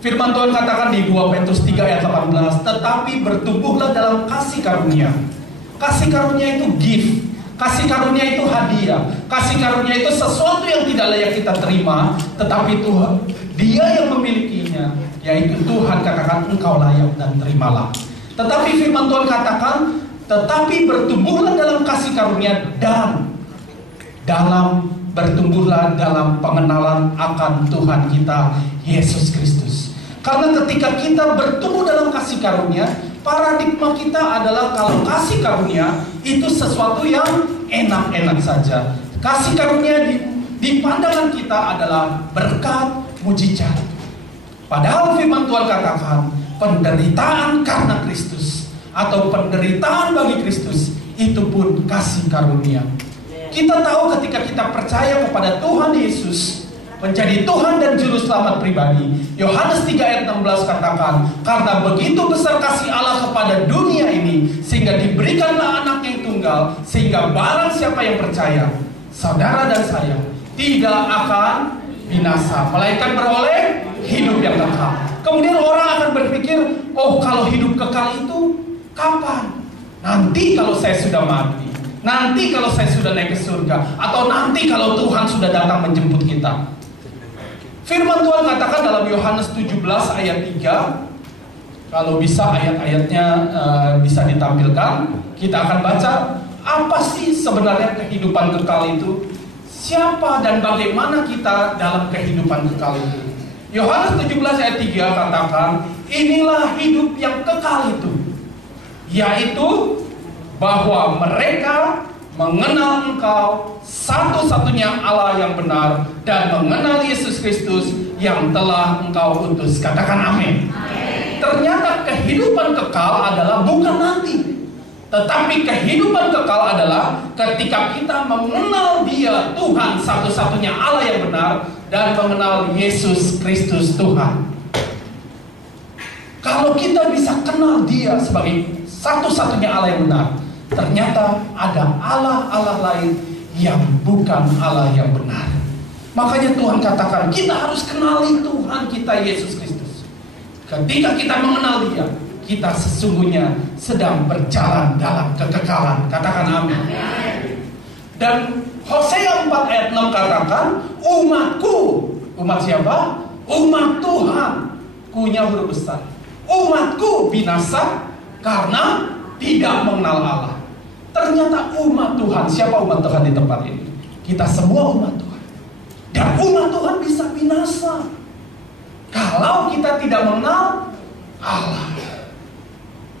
Firman Tuhan katakan di 2 Petrus 3 ayat 18, tetapi bertumbuhlah dalam kasih karunia. Kasih karunia itu gift, kasih karunia itu hadiah, kasih karunia itu sesuatu yang tidak layak kita terima, tetapi Tuhan, Dia yang memilikinya, yaitu Tuhan katakan engkau layak dan terimalah. Tetapi firman Tuhan katakan, tetapi bertumbuhlah dalam kasih karunia dan bertumbuhlah dalam pengenalan akan Tuhan kita Yesus Kristus. Karena ketika kita bertumbuh dalam kasih karunia, paradigma kita adalah kalau kasih karunia itu sesuatu yang enak-enak saja. Kasih karunia di pandangan kita adalah berkat, mujizat. Padahal firman Tuhan katakan penderitaan karena Kristus atau penderitaan bagi Kristus itu pun kasih karunia. Kita tahu ketika kita percaya kepada Tuhan Yesus menjadi Tuhan dan Juru Selamat pribadi, Yohanes 3 ayat 16 katakan, karena begitu besar kasih Allah kepada dunia ini, sehingga diberikanlah anaknya yang tunggal, sehingga barang siapa yang percaya, saudara dan saya, tidak akan binasa, melainkan beroleh hidup yang kekal. Kemudian orang akan berpikir, oh kalau hidup kekal itu kapan? Nanti kalau saya sudah mati, nanti kalau saya sudah naik ke surga, atau nanti kalau Tuhan sudah datang menjemput kita. Firman Tuhan katakan dalam Yohanes 17 ayat 3, kalau bisa ayat-ayatnya bisa ditampilkan, kita akan baca apa sih sebenarnya kehidupan kekal itu, siapa dan bagaimana kita dalam kehidupan kekal itu. Yohanes 17 ayat 3 katakan, inilah hidup yang kekal itu, yaitu bahwa mereka mengenal Engkau satu-satunya Allah yang benar dan mengenal Yesus Kristus yang telah Engkau utus. Katakan amin. Ternyata kehidupan kekal adalah bukan nanti, tetapi kehidupan kekal adalah ketika kita mengenal Dia, Tuhan satu-satunya Allah yang benar, dan mengenal Yesus Kristus Tuhan. Kalau kita bisa kenal Dia sebagai satu-satunya Allah yang benar, ternyata ada Allah-Allah lain yang bukan Allah yang benar. Makanya Tuhan katakan kita harus kenali Tuhan kita Yesus Kristus. Ketika kita mengenal Dia, kita sesungguhnya sedang berjalan dalam kekekalan. Katakan amin. Dan Hosea 4 ayat 6 katakan, umatku. Umat siapa? Umat Tuhan. Kunya huruf besar. Umatku binasa karena tidak mengenal Allah. Ternyata umat Tuhan, siapa umat Tuhan di tempat ini? Kita semua umat Tuhan. Dan umat Tuhan bisa binasa kalau kita tidak mengenal Allah.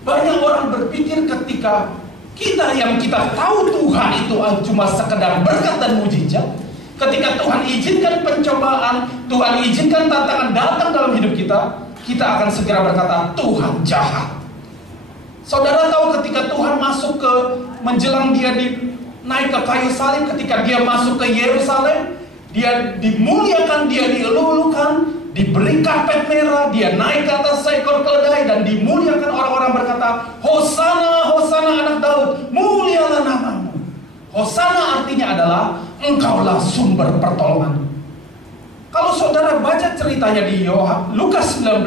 Banyak orang berpikir ketika kita yang kita tahu Tuhan itu cuma sekedar berkat dan mujizat, ketika Tuhan izinkan pencobaan, Tuhan izinkan tantangan datang dalam hidup kita, kita akan segera berkata Tuhan jahat. Saudara tahu ketika Tuhan masuk ke menjelang Dia naik ke kayu salib, ketika Dia masuk ke Yerusalem, Dia dimuliakan, Dia dielulukan, diberi karpet merah, Dia naik ke atas seekor keledai dan dimuliakan. Orang-orang berkata, Hosana, Hosana anak Daud, mulialah namamu. Hosana artinya adalah Engkaulah sumber pertolongan. Kalau saudara baca ceritanya di Lukas 19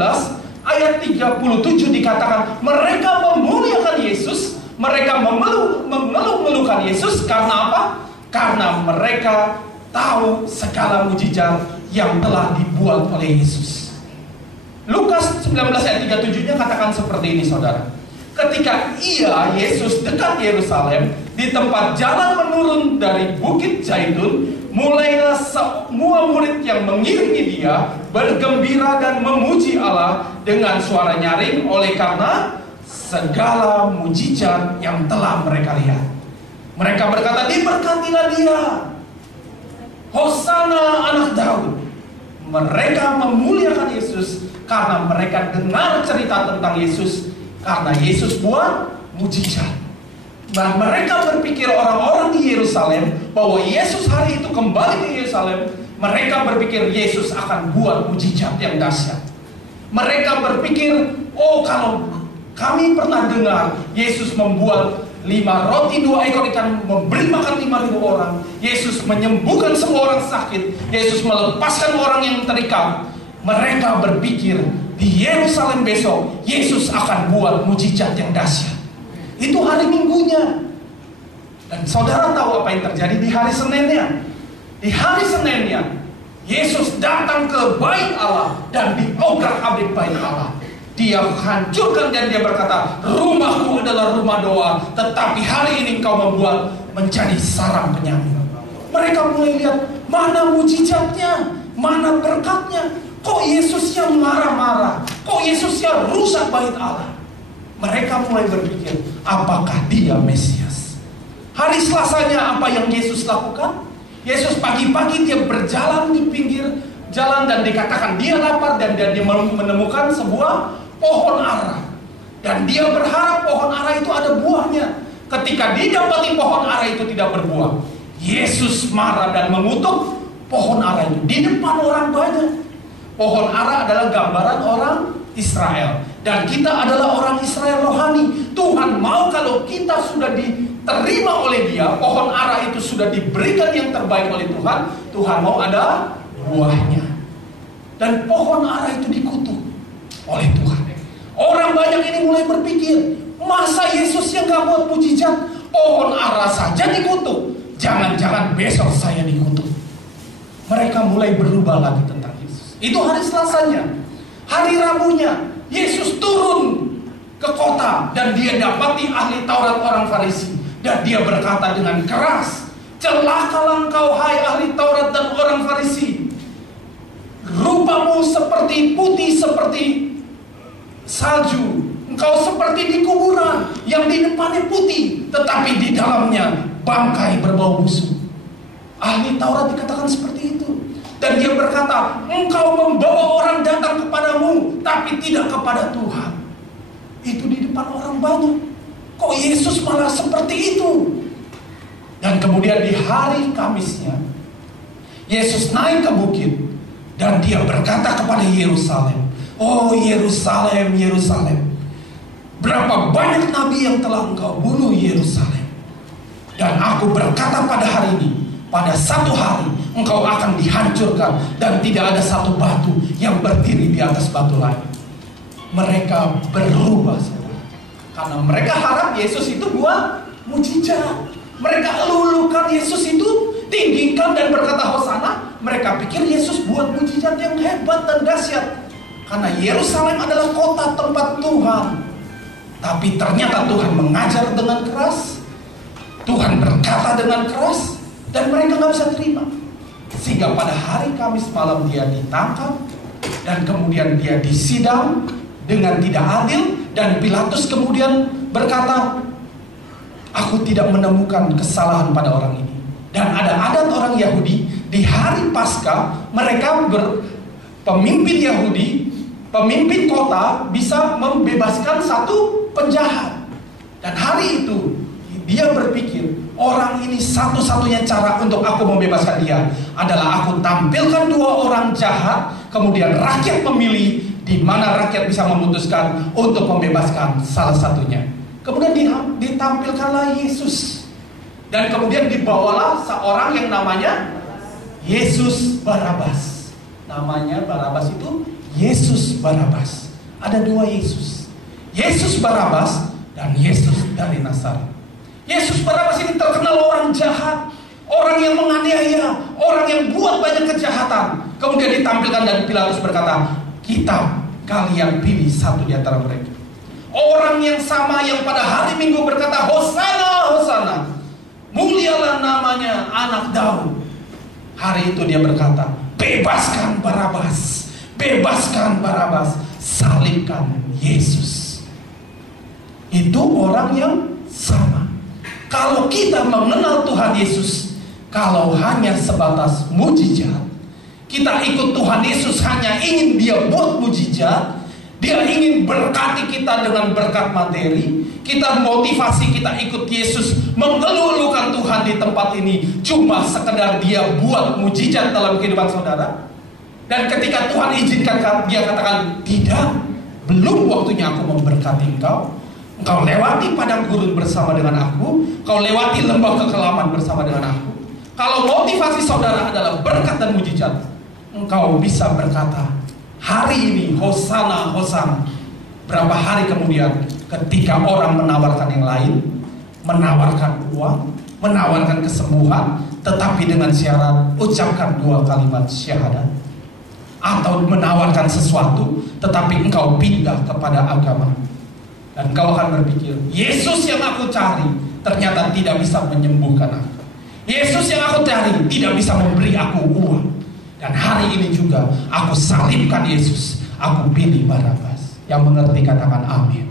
ayat 37 dikatakan mereka memuliakan Yesus, mereka mengeluh-ngeluhkan Yesus karena apa? Karena mereka tahu segala mujizat yang telah dibuat oleh Yesus. Lukas 19 ayat 37-nya katakan seperti ini saudara. Ketika Yesus dekat Yerusalem, di tempat jalan menurun dari Bukit Zaitun, mulailah semua murid yang mengiringi Dia bergembira dan memuji Allah dengan suara nyaring oleh karena segala mujizat yang telah mereka lihat. Mereka berkata, diberkatilah Dia, Hosana anak Daud. Mereka memuliakan Yesus karena mereka dengar cerita tentang Yesus, karena Yesus buat mujizat. Nah, mereka berpikir orang-orang di Yerusalem bahwa Yesus hari itu kembali ke Yerusalem. Mereka berpikir Yesus akan buat mujizat yang dahsyat. Mereka berpikir, oh kalau kami pernah dengar Yesus membuat 5 roti 2 ekor ikan, memberi makan 5.000 orang. Yesus menyembuhkan semua orang sakit. Yesus melepaskan orang yang terikat. Mereka berpikir di Yerusalem besok Yesus akan buat mujizat yang dahsyat. Itu hari Minggunya. Dan saudara tahu apa yang terjadi di hari Seninnya? Di hari Seninnya Yesus datang ke bait Allah dan diobrak-abrik bait Allah. Dia hancurkan dan dia berkata, rumahku adalah rumah doa, tetapi hari ini engkau membuat menjadi sarang penyakit. Mereka mulai lihat, mana mujizatnya, mana berkatnya. Kok Yesusnya marah-marah? Kok Yesusnya rusak bait Allah? Mereka mulai berpikir, apakah dia Mesias? Hari Selasanya apa yang Yesus lakukan? Yesus pagi-pagi dia berjalan di pinggir jalan dan dikatakan dia lapar, dan dia menemukan sebuah pohon ara. Dan dia berharap pohon ara itu ada buahnya. Ketika didapati pohon ara itu tidak berbuah, Yesus marah dan mengutuk pohon ara itu di depan orang banyak. Pohon ara adalah gambaran orang Israel, dan kita adalah orang Israel rohani. Tuhan mau kalau kita sudah diterima oleh Dia, pohon ara itu sudah diberikan yang terbaik oleh Tuhan. Tuhan mau ada buahnya. Dan pohon ara itu dikutuk oleh Tuhan. Orang banyak ini mulai berpikir, masa Yesus yang gak buat mujizat, pohon ara saja dikutuk, jangan-jangan besok saya dikutuk. Mereka mulai berubah lagi tentang Yesus. Itu hari Selasanya. Hari Rabunya Yesus turun ke kota dan dia dapati ahli Taurat orang Farisi, dan dia berkata dengan keras, celakalah engkau hai ahli Taurat dan orang Farisi, rupamu seperti putih seperti salju, engkau seperti di kuburan yang di depannya putih tetapi di dalamnya bangkai berbau busuk. Ahli Taurat dikatakan seperti itu. Dan dia berkata, engkau membawa orang datang kepadamu tapi tidak kepada Tuhan. Itu di depan orang banyak. Kok Yesus malah seperti itu? Dan kemudian di hari Kamisnya Yesus naik ke bukit dan dia berkata kepada Yerusalem, oh Yerusalem, Yerusalem, berapa banyak nabi yang telah engkau bunuh Yerusalem. Dan aku berkata pada hari ini, pada satu hari engkau akan dihancurkan dan tidak ada satu batu yang berdiri di atas batu lain. Mereka berubah karena mereka harap Yesus itu buat mujizat. Mereka elulukan Yesus itu, tinggikan dan berkata hosana. Mereka pikir Yesus buat mujizat yang hebat dan dahsyat, karena Yerusalem adalah kota tempat Tuhan. Tapi ternyata Tuhan mengajar dengan keras, Tuhan berkata dengan keras, dan mereka gak bisa terima. Sehingga pada hari Kamis malam dia ditangkap, dan kemudian dia disidang dengan tidak adil. Dan Pilatus kemudian berkata, aku tidak menemukan kesalahan pada orang ini. Dan ada adat orang Yahudi, di hari Paskah mereka pemimpin Yahudi, pemimpin kota bisa membebaskan satu penjahat. Dan hari itu dia berpikir, orang ini satu-satunya cara untuk aku membebaskan dia adalah aku tampilkan dua orang jahat, kemudian rakyat memilih di mana rakyat bisa memutuskan untuk membebaskan salah satunya. Kemudian ditampilkanlah Yesus, dan kemudian dibawalah seorang yang namanya Yesus Barabas. Namanya Barabas itu Yesus Barabas. Ada dua Yesus, Yesus Barabas dan Yesus dari Nazaret. Yesus Barabas ini terkenal orang jahat, orang yang menganiaya, orang yang buat banyak kejahatan. Kemudian ditampilkan dan Pilatus berkata, kalian pilih satu di antara mereka. Orang yang sama yang pada hari Minggu berkata, hosana, hosana, mulialah namanya anak Daud. Hari itu dia berkata, bebaskan Barabas, bebaskan Barabas, salibkan Yesus. Itu orang yang sama. Kalau kita mengenal Tuhan Yesus, kalau hanya sebatas mujizat, kita ikut Tuhan Yesus hanya ingin dia buat mujizat, dia ingin berkati kita dengan berkat materi, kita motivasi kita ikut Yesus, mengeluh-elukan Tuhan di tempat ini, cuma sekedar dia buat mujizat dalam kehidupan saudara. Dan ketika Tuhan izinkan, dia katakan, tidak, belum waktunya aku memberkati engkau. Engkau lewati padang gurun bersama dengan aku, kau lewati lembah kekelaman bersama dengan aku. Kalau motivasi saudara adalah berkat dan mujizat, engkau bisa berkata, hari ini Hosana, Hosana. Berapa hari kemudian ketika orang menawarkan yang lain, menawarkan uang, menawarkan kesembuhan, tetapi dengan syarat ucapkan 2 kalimat syahadat, atau menawarkan sesuatu tetapi engkau pindah kepada agama, dan engkau akan berpikir, Yesus yang aku cari ternyata tidak bisa menyembuhkan aku, Yesus yang aku cari tidak bisa memberi aku uang, dan hari ini juga aku salibkan Yesus, aku pilih Barabas. Yang mengerti katakan amin.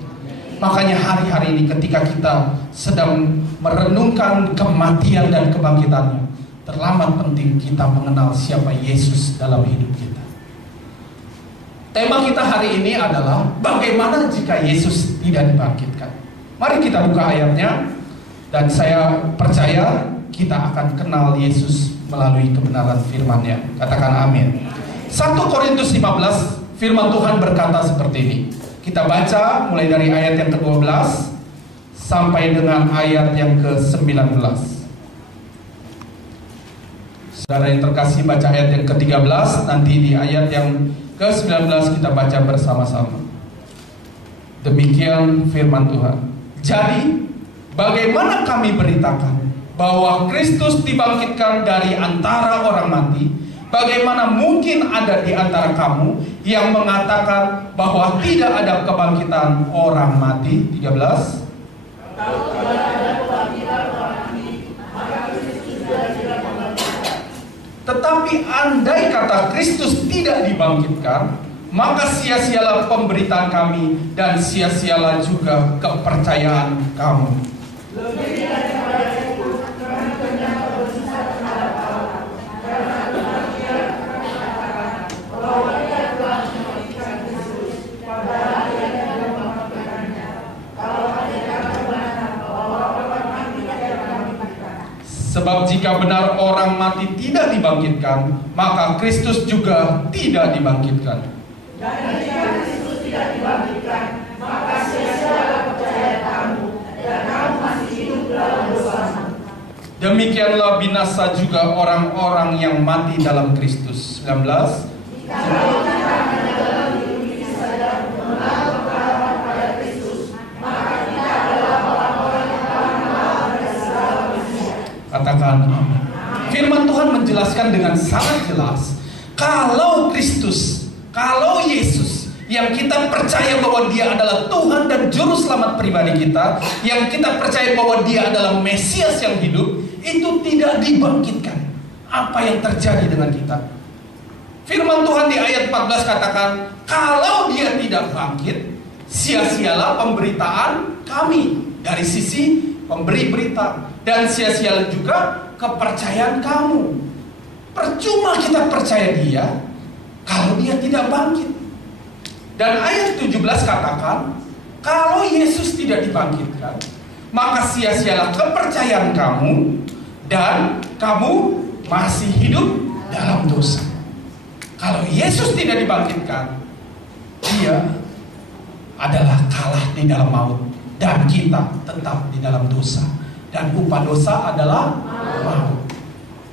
Makanya hari-hari ini ketika kita sedang merenungkan kematian dan kebangkitannya, terlalu penting kita mengenal siapa Yesus dalam hidup kita. Tema kita hari ini adalah bagaimana jika Yesus tidak dibangkitkan. Mari kita buka ayatnya, dan saya percaya kita akan kenal Yesus melalui kebenaran firman-Nya. Katakan amin. 1 Korintus 15, firman Tuhan berkata seperti ini. Kita baca mulai dari ayat yang ke-12 sampai dengan ayat yang ke-19. Saudara yang terkasih, baca ayat yang ke-13, nanti di ayat yang ke-19 kita baca bersama-sama. Demikian firman Tuhan. Jadi, bagaimana kami beritakan bahwa Kristus dibangkitkan dari antara orang mati? Bagaimana mungkin ada di antara kamu yang mengatakan bahwa tidak ada kebangkitan orang mati? 13. Tetapi andai kata Kristus tidak dibangkitkan, maka sia-sialah pemberitaan kami dan sia-sialah juga kepercayaan kamu. Sebab jika benar orang mati tidak dibangkitkan, maka Kristus juga tidak dibangkitkan. Dan jika Kristus tidak dibangkitkan, maka sia-sialah percaya kamu, dan kamu masih hidup dalam dosa. Demikianlah binasa juga orang-orang yang mati dalam Kristus. 19. Katakan amin. Firman Tuhan menjelaskan dengan sangat jelas, kalau Kristus, kalau Yesus yang kita percaya bahwa Dia adalah Tuhan dan Juru Selamat pribadi kita, yang kita percaya bahwa Dia adalah Mesias yang hidup, itu tidak dibangkitkan. Apa yang terjadi dengan kita? Firman Tuhan di ayat 14 katakan, kalau Dia tidak bangkit, sia-sialah pemberitaan kami dari sisi pemberi berita, dan sia-sialah juga kepercayaan kamu. Percuma kita percaya Dia kalau Dia tidak bangkit. Dan ayat 17 katakan, kalau Yesus tidak dibangkitkan, maka sia-sialah kepercayaan kamu, dan kamu masih hidup dalam dosa. Kalau Yesus tidak dibangkitkan, Dia adalah kalah di dalam maut, dan kita tetap di dalam dosa, dan upah dosa adalah maut.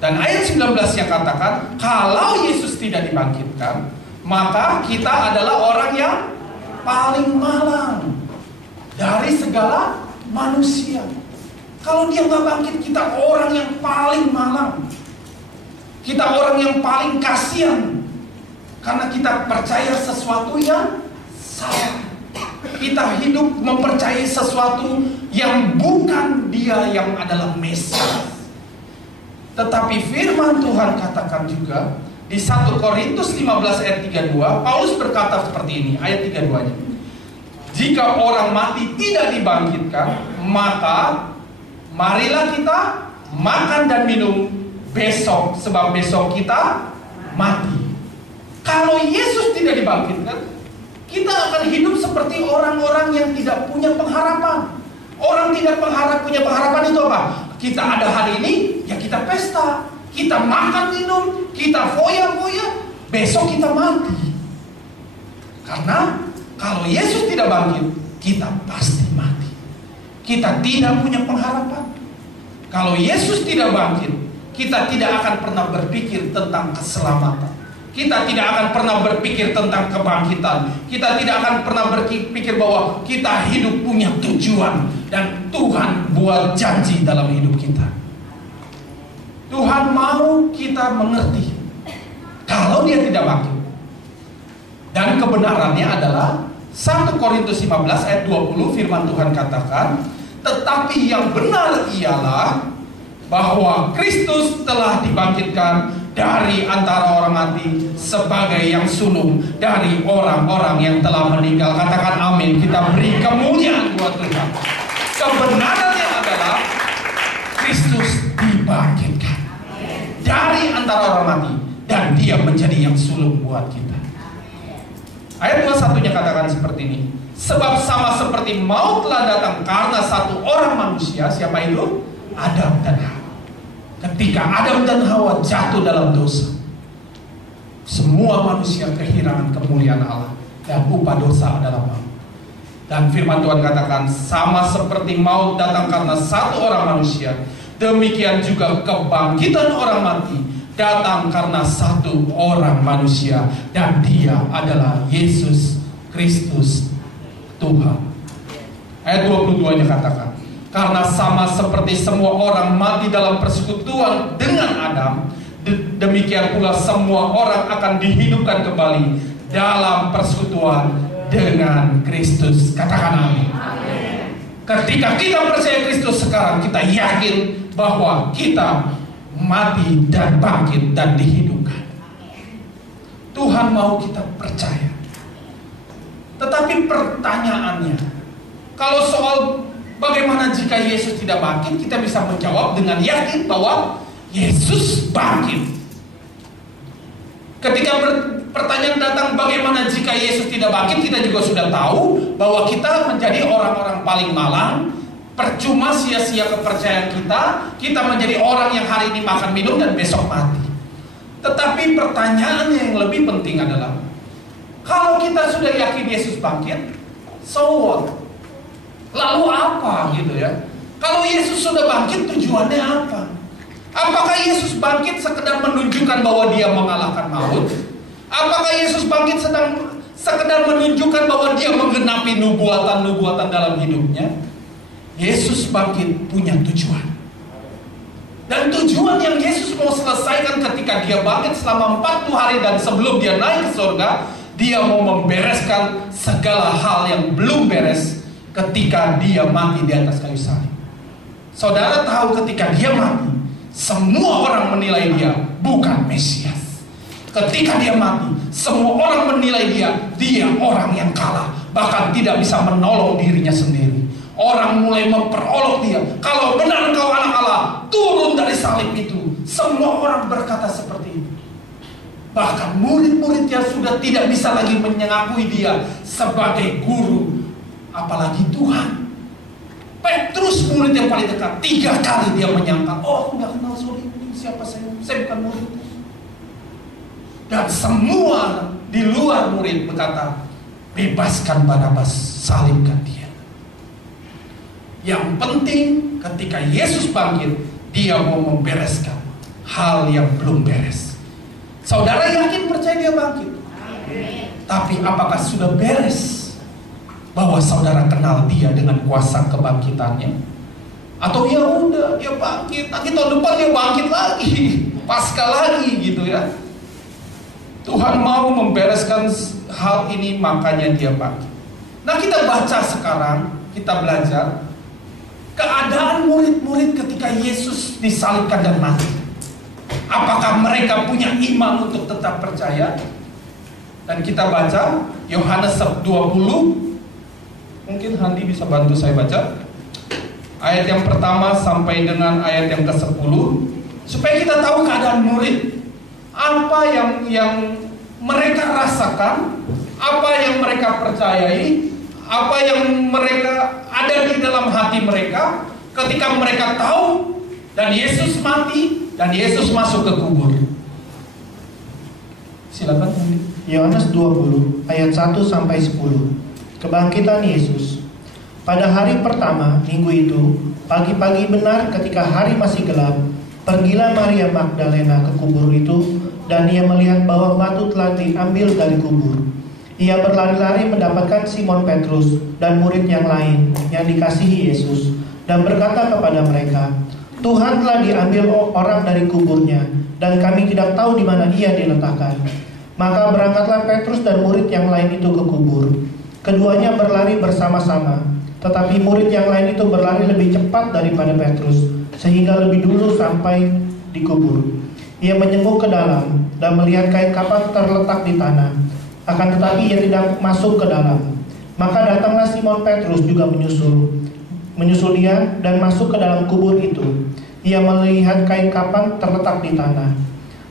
Dan ayat 19 yang katakan, kalau Yesus tidak dibangkitkan, maka kita adalah orang yang paling malang dari segala manusia. Kalau Dia nggak bangkit, kita orang yang paling malang, kita orang yang paling kasihan, karena kita percaya sesuatu yang salah. Kita hidup mempercayai sesuatu yang bukan Dia yang adalah Mesias. Tetapi firman Tuhan katakan juga di 1 Korintus 15 ayat 32, Paulus berkata seperti ini, ayat 32-nya. Jika orang mati tidak dibangkitkan, maka marilah kita makan dan minum besok, sebab besok kita mati. Kalau Yesus tidak dibangkitkan, kita akan hidup seperti orang-orang yang tidak punya pengharapan. Orang tidak punya pengharapan itu apa? Kita ada hari ini, ya kita pesta, kita makan minum, kita foya-foya, besok kita mati. Karena kalau Yesus tidak bangkit, kita pasti mati. Kita tidak punya pengharapan. Kalau Yesus tidak bangkit, kita tidak akan pernah berpikir tentang keselamatan. Kita tidak akan pernah berpikir tentang kebangkitan. Kita tidak akan pernah berpikir bahwa kita hidup punya tujuan. Dan Tuhan buat janji dalam hidup kita. Tuhan mau kita mengerti kalau Dia tidak bangkit. Dan kebenarannya adalah 1 Korintus 15 ayat 20 firman Tuhan katakan, tetapi yang benar ialah bahwa Kristus telah dibangkitkan dari antara orang mati sebagai yang sulung dari orang-orang yang telah meninggal. Katakan amin. Kita beri kemuliaan buat Tuhan. Kebenarannya adalah Kristus dibangkitkan dari antara orang mati dan Dia menjadi yang sulung buat kita. Ayat 21-nya katakan seperti ini. Sebab sama seperti maut telah datang karena satu orang manusia. Siapa itu? Adam dan Hawa. Ketika Adam dan Hawa jatuh dalam dosa, semua manusia kehilangan kemuliaan Allah, dan upah dosa adalah maut. Dan firman Tuhan katakan, sama seperti maut datang karena satu orang manusia, demikian juga kebangkitan orang mati datang karena satu orang manusia, dan Dia adalah Yesus Kristus Tuhan. Ayat 22-nya katakan, karena sama seperti semua orang mati dalam persekutuan dengan Adam, demikian pula semua orang akan dihidupkan kembali dalam persekutuan dengan Kristus. Katakan amin. Ketika kita percaya Kristus sekarang, kita yakin bahwa kita mati dan bangkit dan dihidupkan. Tuhan mau kita percaya. Tetapi pertanyaannya, kalau soal bagaimana jika Yesus tidak bangkit, kita bisa menjawab dengan yakin bahwa Yesus bangkit. Ketika pertanyaan datang bagaimana jika Yesus tidak bangkit, kita juga sudah tahu bahwa kita menjadi orang-orang paling malang. Percuma sia-sia kepercayaan kita menjadi orang yang hari ini makan minum dan besok mati. Tetapi pertanyaannya yang lebih penting adalah, kalau kita sudah yakin Yesus bangkit, so what? Lalu apa gitu ya? Kalau Yesus sudah bangkit, tujuannya apa? Apakah Yesus bangkit sekedar menunjukkan bahwa Dia mengalahkan maut? Apakah Yesus bangkit sekedar menunjukkan bahwa Dia menggenapi nubuatan-nubuatan dalam hidupnya? Yesus bangkit punya tujuan. Dan tujuan yang Yesus mau selesaikan ketika Dia bangkit selama 40 hari dan sebelum Dia naik ke surga, Dia mau membereskan segala hal yang belum beres ketika Dia mati di atas kayu salib. Saudara tahu ketika Dia mati, semua orang menilai Dia bukan Mesias. Ketika Dia mati, semua orang menilai Dia orang yang kalah, bahkan tidak bisa menolong dirinya sendiri. Orang mulai memperolok Dia. Kalau benar Engkau anak Allah, turun dari salib itu. Semua orang berkata seperti itu. Bahkan murid-muridnya sudah tidak bisa lagi mengakui Dia sebagai guru, apalagi Tuhan. Petrus, murid yang paling dekat, 3 kali dia menyangkal, oh aku gak kenal sorry, ini siapa saya bukan murid. Dan semua di luar murid berkata, bebaskan Barnabas, salibkan dia. Yang penting ketika Yesus bangkit, Dia mau membereskan hal yang belum beres. Saudara yakin percaya Dia bangkit? Tapi apakah sudah beres bahwa saudara kenal Dia dengan kuasa kebangkitannya? Atau ya udah Dia bangkit, nanti tahun depan Dia bangkit lagi, pasca lagi gitu ya? Tuhan mau membereskan hal ini, makanya Dia bangkit. Nah, kita baca sekarang, kita belajar keadaan murid-murid ketika Yesus disalibkan dan mati. Apakah mereka punya iman untuk tetap percaya? Dan kita baca Yohanes 20. Mungkin Handi bisa bantu saya baca ayat yang pertama sampai dengan ayat yang ke-10, supaya kita tahu keadaan murid. Apa yang mereka rasakan, apa yang mereka percayai, apa yang mereka ada di dalam hati mereka ketika mereka tahu dan Yesus mati dan Yesus masuk ke kubur. Silakan. Yohanes 20 ayat 1 sampai 10. Kebangkitan Yesus. Pada hari pertama minggu itu, pagi-pagi benar ketika hari masih gelap, pergilah Maria Magdalena ke kubur itu dan ia melihat bahwa batu telah diambil dari kubur. Ia berlari-lari mendapatkan Simon Petrus dan murid yang lain yang dikasihi Yesus, dan berkata kepada mereka, "Tuhan telah diambil orang dari kuburnya, dan kami tidak tahu di mana ia diletakkan." Maka berangkatlah Petrus dan murid yang lain itu ke kubur. Keduanya berlari bersama-sama, tetapi murid yang lain itu berlari lebih cepat daripada Petrus, sehingga lebih dulu sampai di kubur. Ia menyenguk ke dalam dan melihat kain kapan terletak di tanah, akan tetapi ia tidak masuk ke dalam. Maka datanglah Simon Petrus juga menyusul dia dan masuk ke dalam kubur itu. Ia melihat kain kapan terletak di tanah,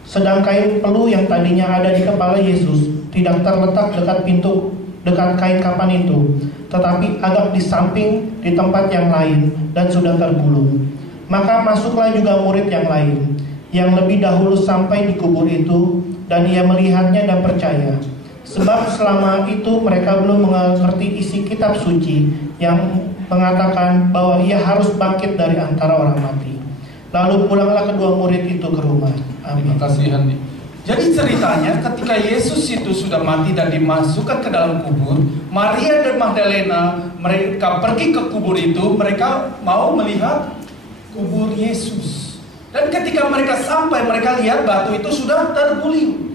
sedang kain pelu yang tadinya ada di kepala Yesus tidak terletak dekat kain kapan itu, tetapi agak di samping di tempat yang lain dan sudah tergulung. Maka masuklah juga murid yang lain, yang lebih dahulu sampai di kubur itu, dan ia melihatnya dan percaya. Sebab selama itu mereka belum mengerti isi kitab suci yang mengatakan bahwa ia harus bangkit dari antara orang mati. Lalu pulanglah kedua murid itu ke rumah. Amin. Terima kasih, Andi. Jadi ceritanya ketika Yesus itu sudah mati dan dimasukkan ke dalam kubur, Maria dan Magdalena mereka pergi ke kubur itu, mereka mau melihat kubur Yesus. Dan ketika mereka sampai, mereka lihat batu itu sudah terguling.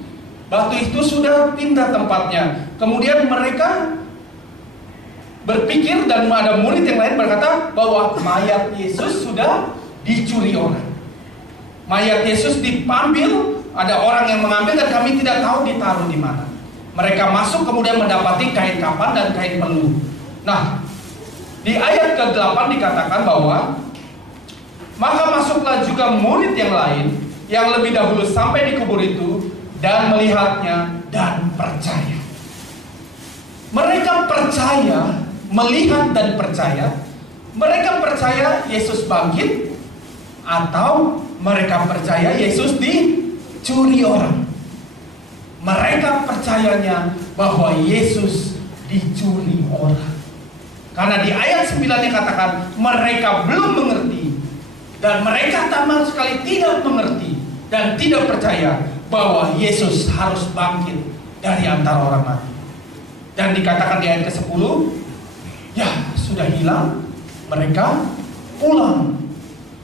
Batu itu sudah pindah tempatnya. Kemudian mereka berpikir, dan ada murid yang lain berkata bahwa mayat Yesus sudah dicuri orang. Mayat Yesus diambil, ada orang yang mengambil dan kami tidak tahu ditaruh di mana. Mereka masuk kemudian mendapati kain kapan dan kain pelu. Nah, di ayat ke-8 dikatakan bahwa maka masuklah juga murid yang lain yang lebih dahulu sampai di kubur itu dan melihatnya dan percaya. Mereka percaya, melihat dan percaya. Mereka percaya Yesus bangkit, atau mereka percaya Yesus dicuri orang. Mereka percayanya bahwa Yesus dicuri orang. Karena di ayat 9 dikatakan mereka belum mengerti, dan mereka sama sekali tidak mengerti dan tidak percaya bahwa Yesus harus bangkit dari antara orang mati. Dan dikatakan di ayat ke-10, ya sudah hilang, mereka pulang.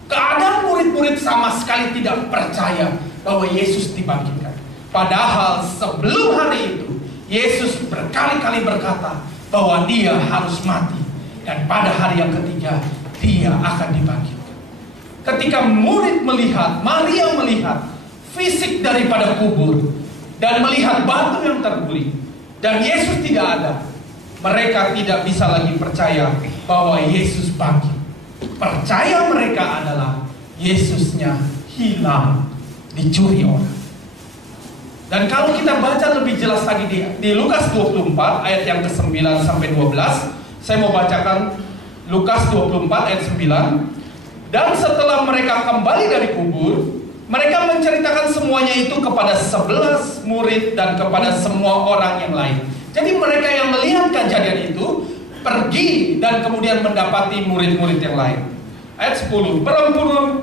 Keadaan murid-murid sama sekali tidak percaya bahwa Yesus dibangkitkan. Padahal sebelum hari itu, Yesus berkali-kali berkata bahwa dia harus mati, dan pada hari yang ketiga dia akan dibangkitkan. Ketika murid melihat, Maria melihat fisik daripada kubur dan melihat batu yang terguling dan Yesus tidak ada, mereka tidak bisa lagi percaya bahwa Yesus bangkit. Percaya mereka adalah Yesusnya hilang, dicuri orang. Dan kalau kita baca lebih jelas lagi di Lukas 24 ayat yang ke-9 sampai 12, saya mau bacakan Lukas 24 ayat 9. Dan setelah mereka kembali dari kubur, mereka menceritakan semuanya itu kepada 11 murid dan kepada semua orang yang lain. Jadi mereka yang melihat kejadian itu pergi dan kemudian mendapati murid-murid yang lain. Ayat 10,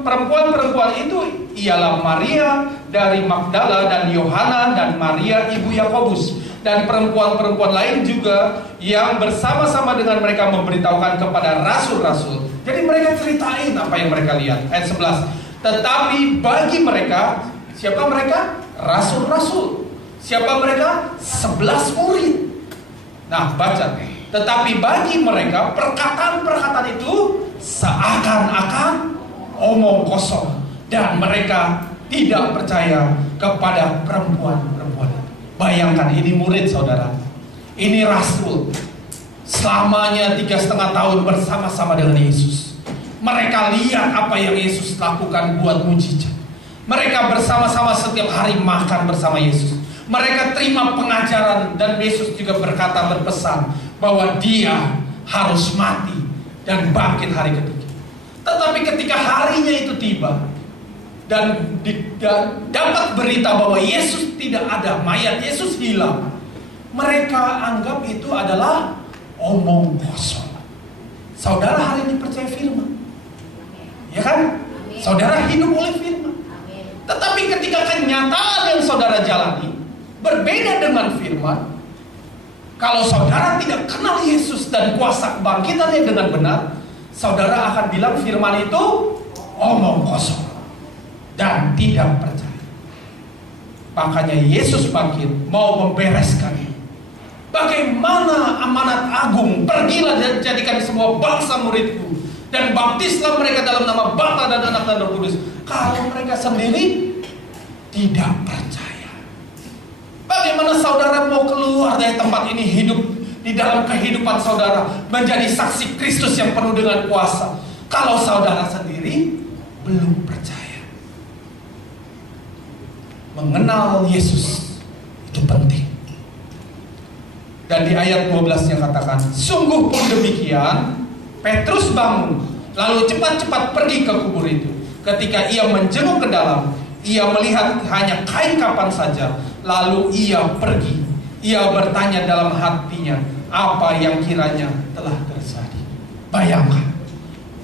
perempuan-perempuan itu ialah Maria dari Magdala dan Yohana dan Maria ibu Yakobus, dan perempuan-perempuan lain juga yang bersama-sama dengan mereka memberitahukan kepada rasul-rasul. Jadi mereka ceritain apa yang mereka lihat. Ayat 11, tetapi bagi mereka, siapa mereka? Rasul-rasul. Siapa mereka? 11 murid. Nah, baca. Tetapi bagi mereka perkataan-perkataan itu seakan-akan omong kosong, dan mereka tidak percaya kepada perempuan-perempuan. Bayangkan, ini murid saudara, ini rasul, selamanya 3,5 tahun bersama-sama dengan Yesus. Mereka lihat apa yang Yesus lakukan buat mujizat. Mereka bersama-sama setiap hari makan bersama Yesus. Mereka terima pengajaran, dan Yesus juga berpesan bahwa dia harus mati dan bangkit hari ketiga. Tetapi ketika harinya itu tiba dan dapat berita bahwa Yesus tidak ada, mayat Yesus hilang, mereka anggap itu adalah omong kosong. Saudara hari ini percaya firman, ya kan? Saudara hidup oleh firman. Tetapi ketika kenyataan yang saudara saudara jalani berbeda dengan firman. Kalau saudara tidak kenal Yesus dan kuasa kebangkitannya dengan benar, saudara akan bilang firman itu omong kosong dan tidak percaya. Makanya Yesus bangkit mau membereskan ini. Bagaimana amanat agung, pergilah dan jadikan semua bangsa muridku dan baptislah mereka dalam nama Bapa dan Anak dan Roh Kudus. Kalau mereka sendiri tidak percaya, bagaimana saudara mau keluar dari tempat ini hidup di dalam kehidupan saudara menjadi saksi Kristus yang penuh dengan kuasa kalau saudara sendiri belum percaya? Mengenal Yesus itu penting. Dan di ayat 12 yang katakan, sungguh pun demikian, Petrus bangun, lalu cepat-cepat pergi ke kubur itu. Ketika ia menjenguk ke dalam, ia melihat hanya kain kapan saja. Lalu ia pergi. Ia bertanya dalam hatinya, apa yang kiranya telah terjadi. Bayangkan,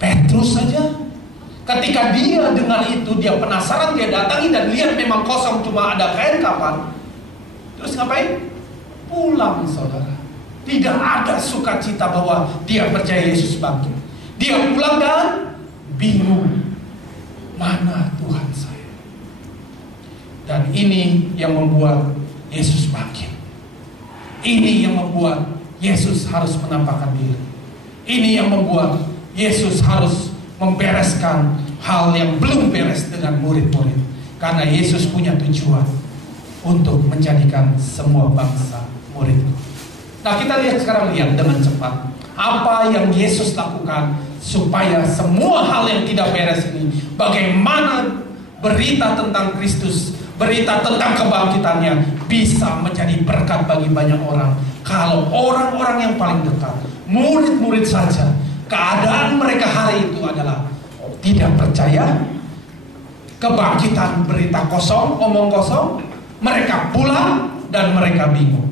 Petrus saja, ketika dia dengar itu, dia penasaran, dia datangi dan lihat memang kosong, cuma ada kain kapan. Terus ngapain? Pulang, saudara. Tidak ada sukacita bahwa dia percaya Yesus bangkit. Dia pulang dan bingung, mana Tuhan saya? Dan ini yang membuat Yesus bangkit. Ini yang membuat Yesus harus menampakkan diri. Ini yang membuat Yesus harus membereskan hal yang belum beres dengan murid-murid. Karena Yesus punya tujuan untuk menjadikan semua bangsa muridku. Nah, kita sekarang lihat dengan cepat apa yang Yesus lakukan supaya semua hal yang tidak beres ini, bagaimana berita tentang Kristus, berita tentang kebangkitannya bisa menjadi berkat bagi banyak orang. Kalau orang-orang yang paling dekat, murid-murid saja, keadaan mereka hari itu adalah tidak percaya, kebangkitan berita kosong, omong kosong, mereka pulang dan mereka bingung.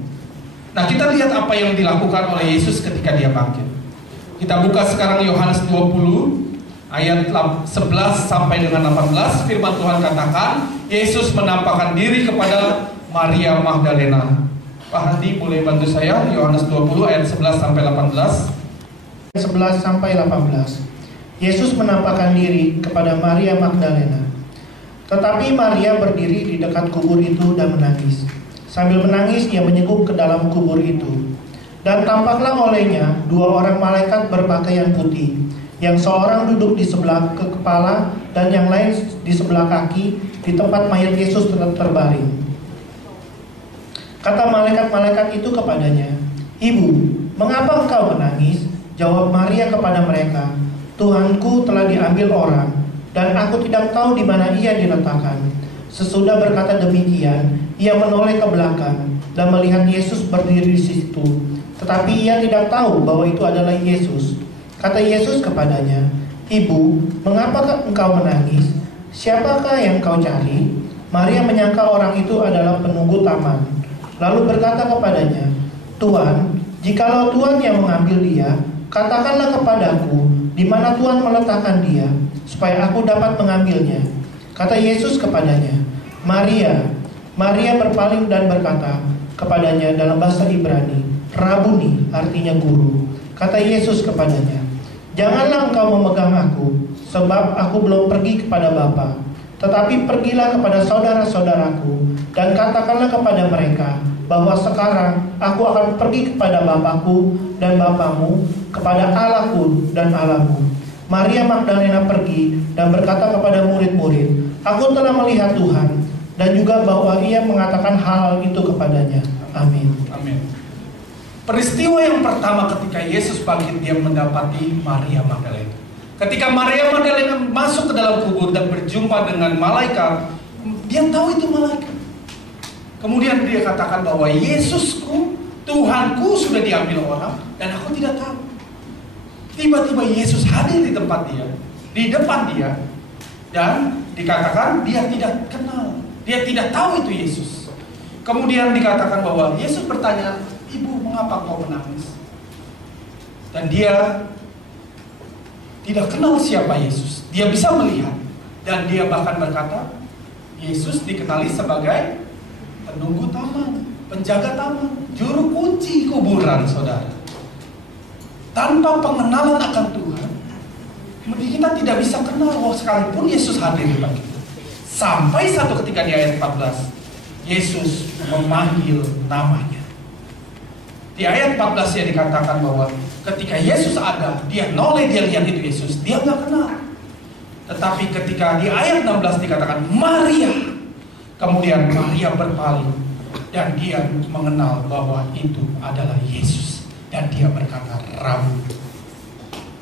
Nah, kita lihat apa yang dilakukan oleh Yesus ketika dia bangkit. Kita buka sekarang Yohanes 20 ayat 11 sampai dengan 18. Firman Tuhan katakan, Yesus menampakkan diri kepada Maria Magdalena. Pak Hadi boleh bantu saya, Yohanes 20 ayat 11 sampai 18. 11 sampai 18. Yesus menampakkan diri kepada Maria Magdalena. Tetapi Maria berdiri di dekat kubur itu dan menangis. Sambil menangis, ia menyenguk ke dalam kubur itu. Dan tampaklah olehnya dua orang malaikat berpakaian putih, yang seorang duduk di sebelah kepala dan yang lain di sebelah kaki di tempat mayat Yesus terbaring. Kata malaikat-malaikat itu kepadanya, "Ibu, mengapa engkau menangis?" Jawab Maria kepada mereka, "Tuhanku telah diambil orang, dan aku tidak tahu di mana ia diletakkan." Sesudah berkata demikian, ia menoleh ke belakang dan melihat Yesus berdiri di situ. Tetapi ia tidak tahu bahwa itu adalah Yesus. Kata Yesus kepadanya, "Ibu, mengapa engkau menangis? Siapakah yang kau cari?" Maria menyangka orang itu adalah penunggu taman. Lalu berkata kepadanya, "Tuhan, jikalau Tuhan yang mengambil dia, katakanlah kepadaku di mana Tuhan meletakkan dia, supaya aku dapat mengambilnya." Kata Yesus kepadanya, "Maria." Maria berpaling dan berkata kepadanya dalam bahasa Ibrani, "Rabuni," artinya guru. Kata Yesus kepadanya, "Janganlah engkau memegang aku, sebab aku belum pergi kepada Bapa. Tetapi pergilah kepada saudara-saudaraku dan katakanlah kepada mereka bahwa sekarang aku akan pergi kepada Bapakku dan Bapamu, kepada Allahku dan Allahmu." Maria Magdalena pergi dan berkata kepada murid-murid, "Aku telah melihat Tuhan," dan juga bahwa ia mengatakan hal itu kepadanya. Amin. Amin. Peristiwa yang pertama ketika Yesus bangkit, dia mendapati Maria Magdalena. Ketika Maria Magdalena masuk ke dalam kubur dan berjumpa dengan malaikat, dia tahu itu malaikat. Kemudian dia katakan bahwa Yesusku, Tuhanku sudah diambil orang dan aku tidak tahu. Tiba-tiba Yesus hadir di tempat dia, di depan dia, dan dikatakan dia tidak kenal, dia tidak tahu itu Yesus. Kemudian dikatakan bahwa Yesus bertanya, "Ibu, mengapa kau menangis?" Dan dia tidak kenal siapa Yesus. Dia bisa melihat, dan dia bahkan berkata, Yesus dikenali sebagai penunggu taman, penjaga taman, juru kunci kuburan, saudara. Tanpa pengenalan akan Tuhan, kita tidak bisa kenal sekalipun Yesus hadir di depan kita. Sampai satu ketika di ayat 14, Yesus memanggil namanya. Di ayat 14 ya dikatakan bahwa ketika Yesus ada, dia noleh, dia lihat itu Yesus, dia nggak kenal. Tetapi ketika di ayat 16 dikatakan Maria, kemudian Maria berpaling dan dia mengenal bahwa itu adalah Yesus, dan dia berkata, Rabu.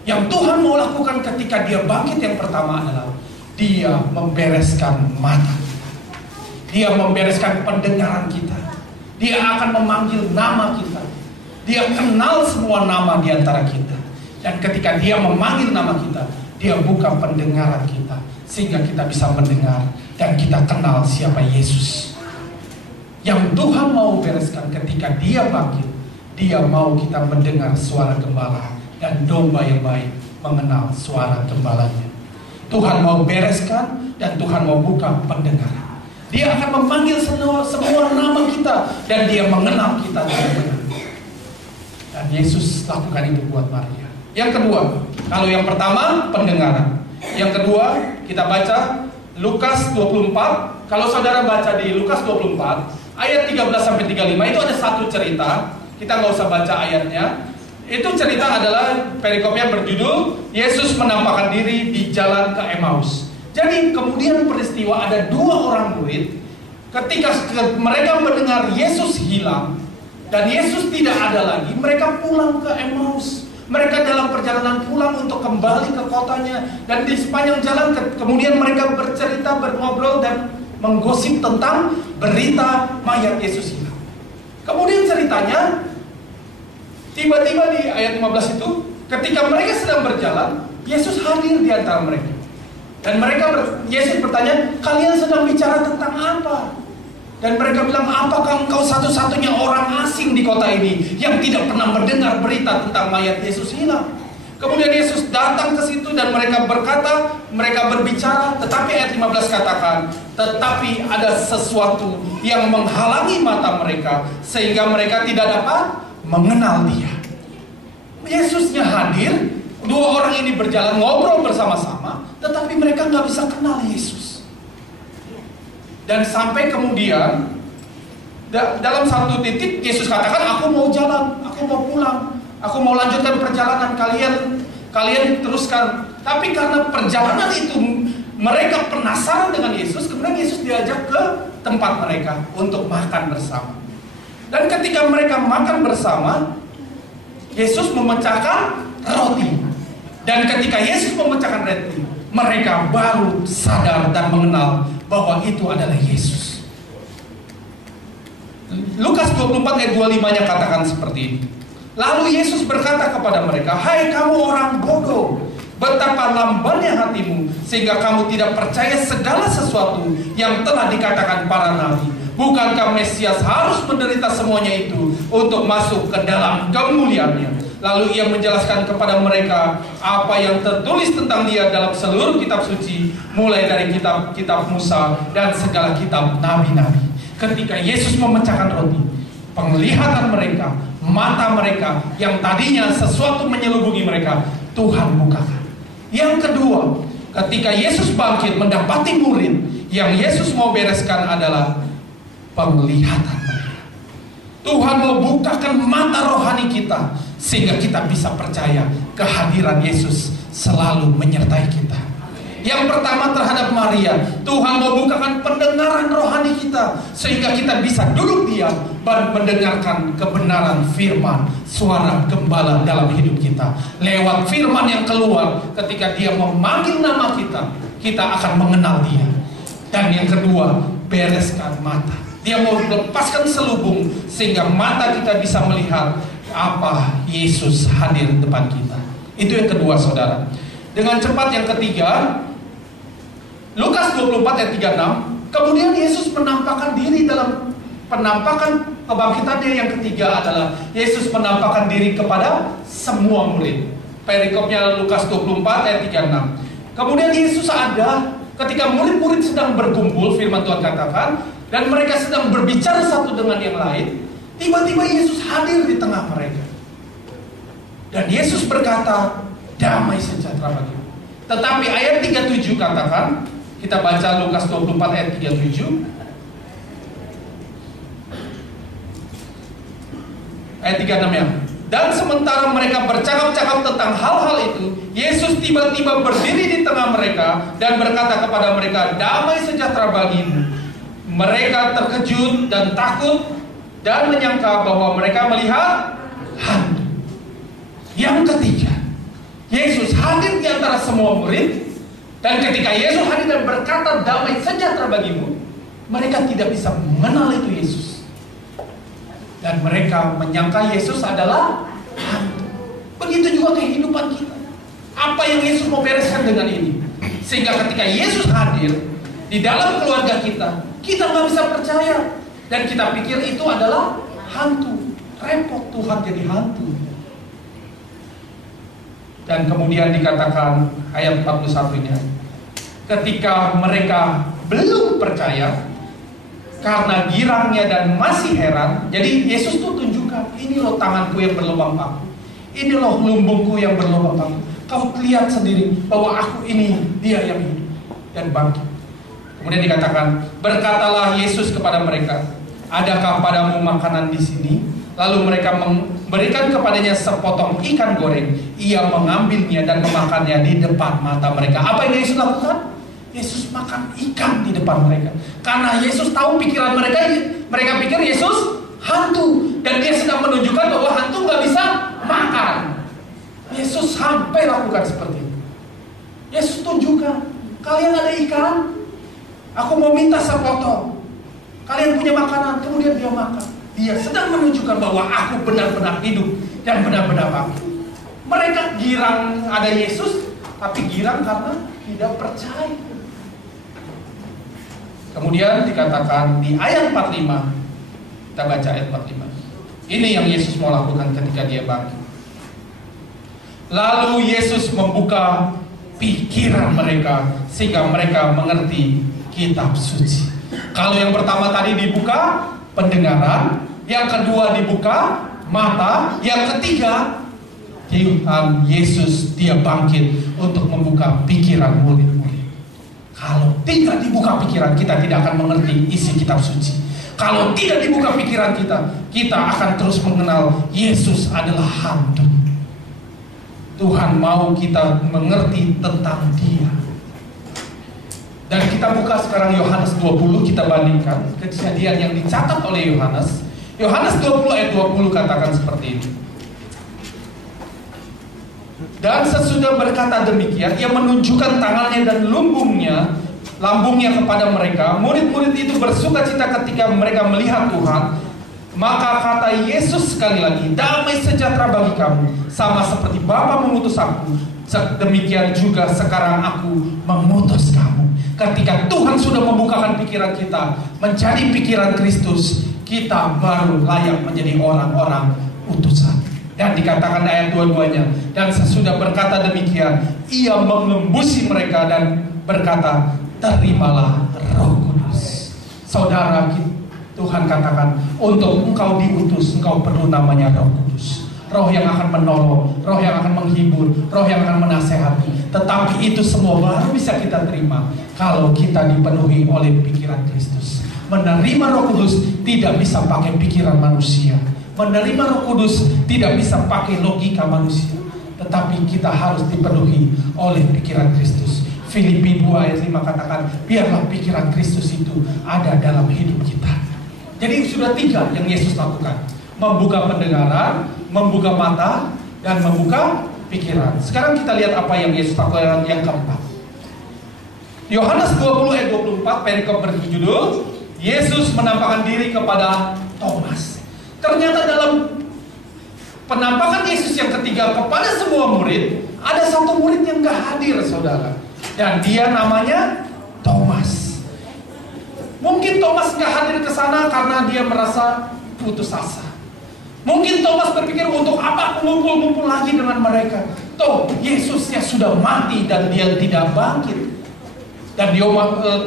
Yang Tuhan mau lakukan ketika dia bangkit yang pertama adalah dia membereskan mata, dia membereskan pendengaran kita, dia akan memanggil nama kita. Dia kenal semua nama di antara kita. Dan ketika dia memanggil nama kita, dia buka pendengaran kita, sehingga kita bisa mendengar dan kita kenal siapa Yesus. Yang Tuhan mau bereskan ketika dia bangkit, dia mau kita mendengar suara gembala, dan domba yang baik mengenal suara gembalanya. Tuhan mau bereskan dan Tuhan mau buka pendengaran. Dia akan memanggil semua nama kita, dan dia mengenal kita dengan benar. Dan Yesus lakukan itu buat Maria. Yang kedua, kalau yang pertama pendengaran, yang kedua kita baca Lukas 24. Kalau saudara baca di Lukas 24 ayat 13-35, itu ada satu cerita. Kita nggak usah baca ayatnya. Itu cerita adalah perikopnya berjudul Yesus menampakkan diri di jalan ke Emmaus. Jadi kemudian peristiwa ada dua orang murid, ketika mereka mendengar Yesus hilang dan Yesus tidak ada lagi, mereka pulang ke Emmaus. Mereka dalam perjalanan pulang untuk kembali ke kotanya. Dan di sepanjang jalan kemudian mereka bercerita, berngobrol dan menggosip tentang berita mayat Yesus hilang. Kemudian ceritanya, tiba-tiba di ayat 15 itu, ketika mereka sedang berjalan, Yesus hadir di antara mereka. Dan Yesus bertanya, kalian sedang bicara tentang apa? Dan mereka bilang, apakah engkau satu-satunya orang asing di kota ini yang tidak pernah mendengar berita tentang mayat Yesus hilang? Kemudian Yesus datang ke situ dan mereka berbicara, tetapi ayat 15 katakan, tetapi ada sesuatu yang menghalangi mata mereka sehingga mereka tidak dapat mengenal dia. Yesusnya hadir, dua orang ini berjalan ngobrol bersama-sama, tetapi mereka nggak bisa kenal Yesus. Dan sampai kemudian dalam satu titik Yesus katakan, aku mau jalan, aku mau pulang, aku mau lanjutkan perjalanan, kalian teruskan. Tapi karena perjalanan itu mereka penasaran dengan Yesus, kemudian Yesus diajak ke tempat mereka untuk makan bersama. Dan ketika mereka makan bersama, Yesus memecahkan roti. Dan ketika Yesus memecahkan roti, mereka baru sadar dan mengenal bahwa itu adalah Yesus. Lukas 24 ayat 25-nya katakan seperti ini. Lalu Yesus berkata kepada mereka, hai kamu orang bodoh, betapa lambannya hatimu sehingga kamu tidak percaya segala sesuatu yang telah dikatakan para nabi. Bukankah Mesias harus menderita semuanya itu untuk masuk ke dalam kemuliaannya? Lalu ia menjelaskan kepada mereka apa yang tertulis tentang dia dalam seluruh kitab suci, mulai dari kitab Musa dan segala kitab nabi-nabi. Ketika Yesus memecahkan roti, penglihatan mereka, mata mereka yang tadinya sesuatu menyelubungi mereka, Tuhan bukakan. Yang kedua, ketika Yesus bangkit mendapati murid, yang Yesus mau bereskan adalah penglihatan mereka. Tuhan mau bukakan mata rohani kita, sehingga kita bisa percaya kehadiran Yesus selalu menyertai kita. Yang pertama terhadap Maria, Tuhan mau bukakan pendengaran rohani kita, sehingga kita bisa duduk diam dan mendengarkan kebenaran firman, suara gembala dalam hidup kita. Lewat firman yang keluar, ketika dia memanggil nama kita, kita akan mengenal dia. Dan yang kedua, bereskan mata. Dia mau lepaskan selubung, sehingga mata kita bisa melihat apa Yesus hadir di depan kita. Itu yang kedua, saudara. Dengan cepat yang ketiga, Lukas 24 ayat 36, kemudian Yesus menampakkan diri dalam penampakan kebangkitannya yang ketiga adalah Yesus menampakkan diri kepada semua murid. Perikopnya Lukas 24 ayat 36. Kemudian Yesus ada ketika murid-murid sedang berkumpul, firman Tuhan katakan, dan mereka sedang berbicara satu dengan yang lain, tiba-tiba Yesus hadir di tengah mereka. Dan Yesus berkata, damai sejahtera bagimu. Tetapi ayat 37 katakan, kita baca Lukas 24 ayat 37. Ayat 36 ya. Dan sementara mereka bercakap-cakap tentang hal-hal itu, Yesus tiba-tiba berdiri di tengah mereka dan berkata kepada mereka, damai sejahtera bagimu. Mereka terkejut dan takut dan menyangka bahwa mereka melihat hantu. Yang ketiga, Yesus hadir di antara semua murid, dan ketika Yesus hadir dan berkata damai sejahtera bagimu, mereka tidak bisa mengenal itu Yesus. Dan mereka menyangka Yesus adalah hantu. Begitu juga kehidupan kita. Apa yang Yesus mau bereskan dengan ini? Sehingga ketika Yesus hadir di dalam keluarga kita, kita nggak bisa percaya. Dan kita pikir itu adalah hantu. Repot Tuhan jadi hantu. Dan kemudian dikatakan ayat 41-nya, ketika mereka belum percaya, karena girangnya dan masih heran, jadi Yesus tuh tunjukkan, ini loh tanganku yang berlubang paku, ini loh lumbungku yang berlubang paku. Kau lihat sendiri bahwa aku ini dia yang hidup dan bangkit. Kemudian dikatakan, berkatalah Yesus kepada mereka, adakah padamu makanan di sini? Lalu mereka memberikan kepadanya sepotong ikan goreng. Ia mengambilnya dan memakannya di depan mata mereka. Apa yang Yesus lakukan? Yesus makan ikan di depan mereka. Karena Yesus tahu pikiran mereka. Mereka pikir Yesus hantu. Dan dia sedang menunjukkan bahwa hantu gak bisa makan. Yesus sampai lakukan seperti itu. Yesus tunjukkan, kalian ada ikan, aku mau minta sepotong. Kalian punya makanan, kemudian dia makan. Dia sedang menunjukkan bahwa aku benar-benar hidup dan benar-benar bangkit. Mereka girang ada Yesus, tapi girang karena tidak percaya. Kemudian dikatakan di ayat 45, kita baca ayat 45. Ini yang Yesus mau lakukan ketika dia bangkit. Lalu Yesus membuka pikiran mereka sehingga mereka mengerti kitab suci. Kalau yang pertama tadi dibuka pendengaran, yang kedua dibuka mata, yang ketiga Tuhan Yesus dia bangkit untuk membuka pikiran murid-murid. Kalau tidak dibuka pikiran kita tidak akan mengerti isi kitab suci. Kalau tidak dibuka pikiran kita akan terus mengenal Yesus adalah hantu. Tuhan mau kita mengerti tentang dia. Dan kita buka sekarang Yohanes 20, kita bandingkan kejadian yang dicatat oleh Yohanes. Yohanes 20 ayat 20 katakan seperti ini. Dan sesudah berkata demikian, ia menunjukkan tangannya dan lambungnya kepada mereka. Murid-murid itu bersukacita ketika mereka melihat Tuhan. Maka kata Yesus sekali lagi, damai sejahtera bagi kamu. Sama seperti Bapa mengutus aku, demikian juga sekarang aku mengutus kamu. Ketika Tuhan sudah membukakan pikiran kita menjadi pikiran Kristus, kita baru layak menjadi orang-orang utusan. Dan dikatakan ayat 22-nya, dan sesudah berkata demikian, ia mengembusi mereka dan berkata, terimalah Roh Kudus. Saudara, Tuhan katakan, untuk engkau diutus, engkau perlu namanya Roh Kudus. Roh yang akan menolong, roh yang akan menghibur, roh yang akan menasehati. Tetapi itu semua baru bisa kita terima kalau kita dipenuhi oleh pikiran Kristus. Menerima Roh Kudus tidak bisa pakai pikiran manusia. Menerima Roh Kudus tidak bisa pakai logika manusia. Tetapi kita harus dipenuhi oleh pikiran Kristus. Filipi 2 ayat 5 katakan, biarlah pikiran Kristus itu ada dalam hidup kita. Jadi sudah 3 yang Yesus lakukan. Membuka pendengaran, membuka mata, dan membuka pikiran. Sekarang kita lihat apa yang Yesus lakukan yang keempat. Yohanes 20 ayat 24 perikop berjudul Yesus menampakkan diri kepada Thomas. Ternyata dalam penampakan Yesus yang ketiga kepada semua murid, ada satu murid yang gak hadir, saudara. Dan dia namanya Thomas. Mungkin Thomas gak hadir ke sana karena dia merasa putus asa. Mungkin Thomas berpikir, untuk apa aku ngumpul-ngumpul lagi dengan mereka? Toh Yesusnya sudah mati dan dia tidak bangkit. Dan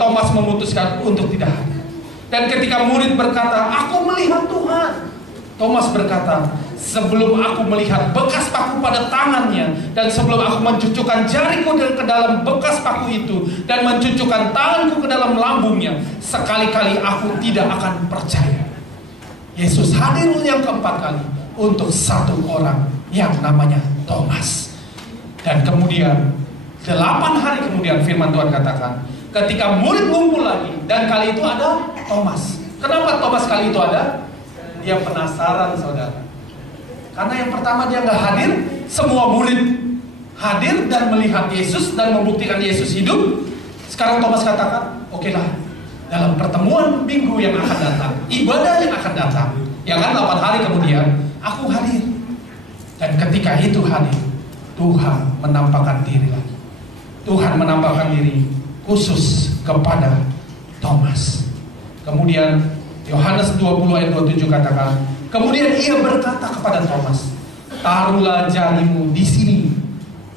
Thomas memutuskan untuk tidak hadir. Dan ketika murid berkata, aku melihat Tuhan, Thomas berkata, sebelum aku melihat bekas paku pada tangannya, dan sebelum aku mencucukkan jariku ke dalam bekas paku itu, dan mencucukkan tanganku ke dalam lambungnya, sekali-kali aku tidak akan percaya. Yesus hadir yang keempat kali untuk satu orang yang namanya Thomas. Dan kemudian 8 hari kemudian firman Tuhan katakan, ketika murid ngumpul lagi, dan kali itu ada Thomas. Kenapa Thomas kali itu ada? Dia penasaran, saudara. Karena yang pertama dia nggak hadir, semua murid hadir dan melihat Yesus dan membuktikan Yesus hidup. Sekarang Thomas katakan, oke lah, dalam pertemuan minggu yang akan datang, ibadah yang akan datang, ya kan 8 hari kemudian, aku hadir. Dan ketika itu hadir, Tuhan menampakkan diri lagi. Tuhan menampakkan diri khusus kepada Thomas. Kemudian Yohanes 20 ayat 27 katakan, kemudian ia berkata kepada Thomas, taruhlah jarimu di sini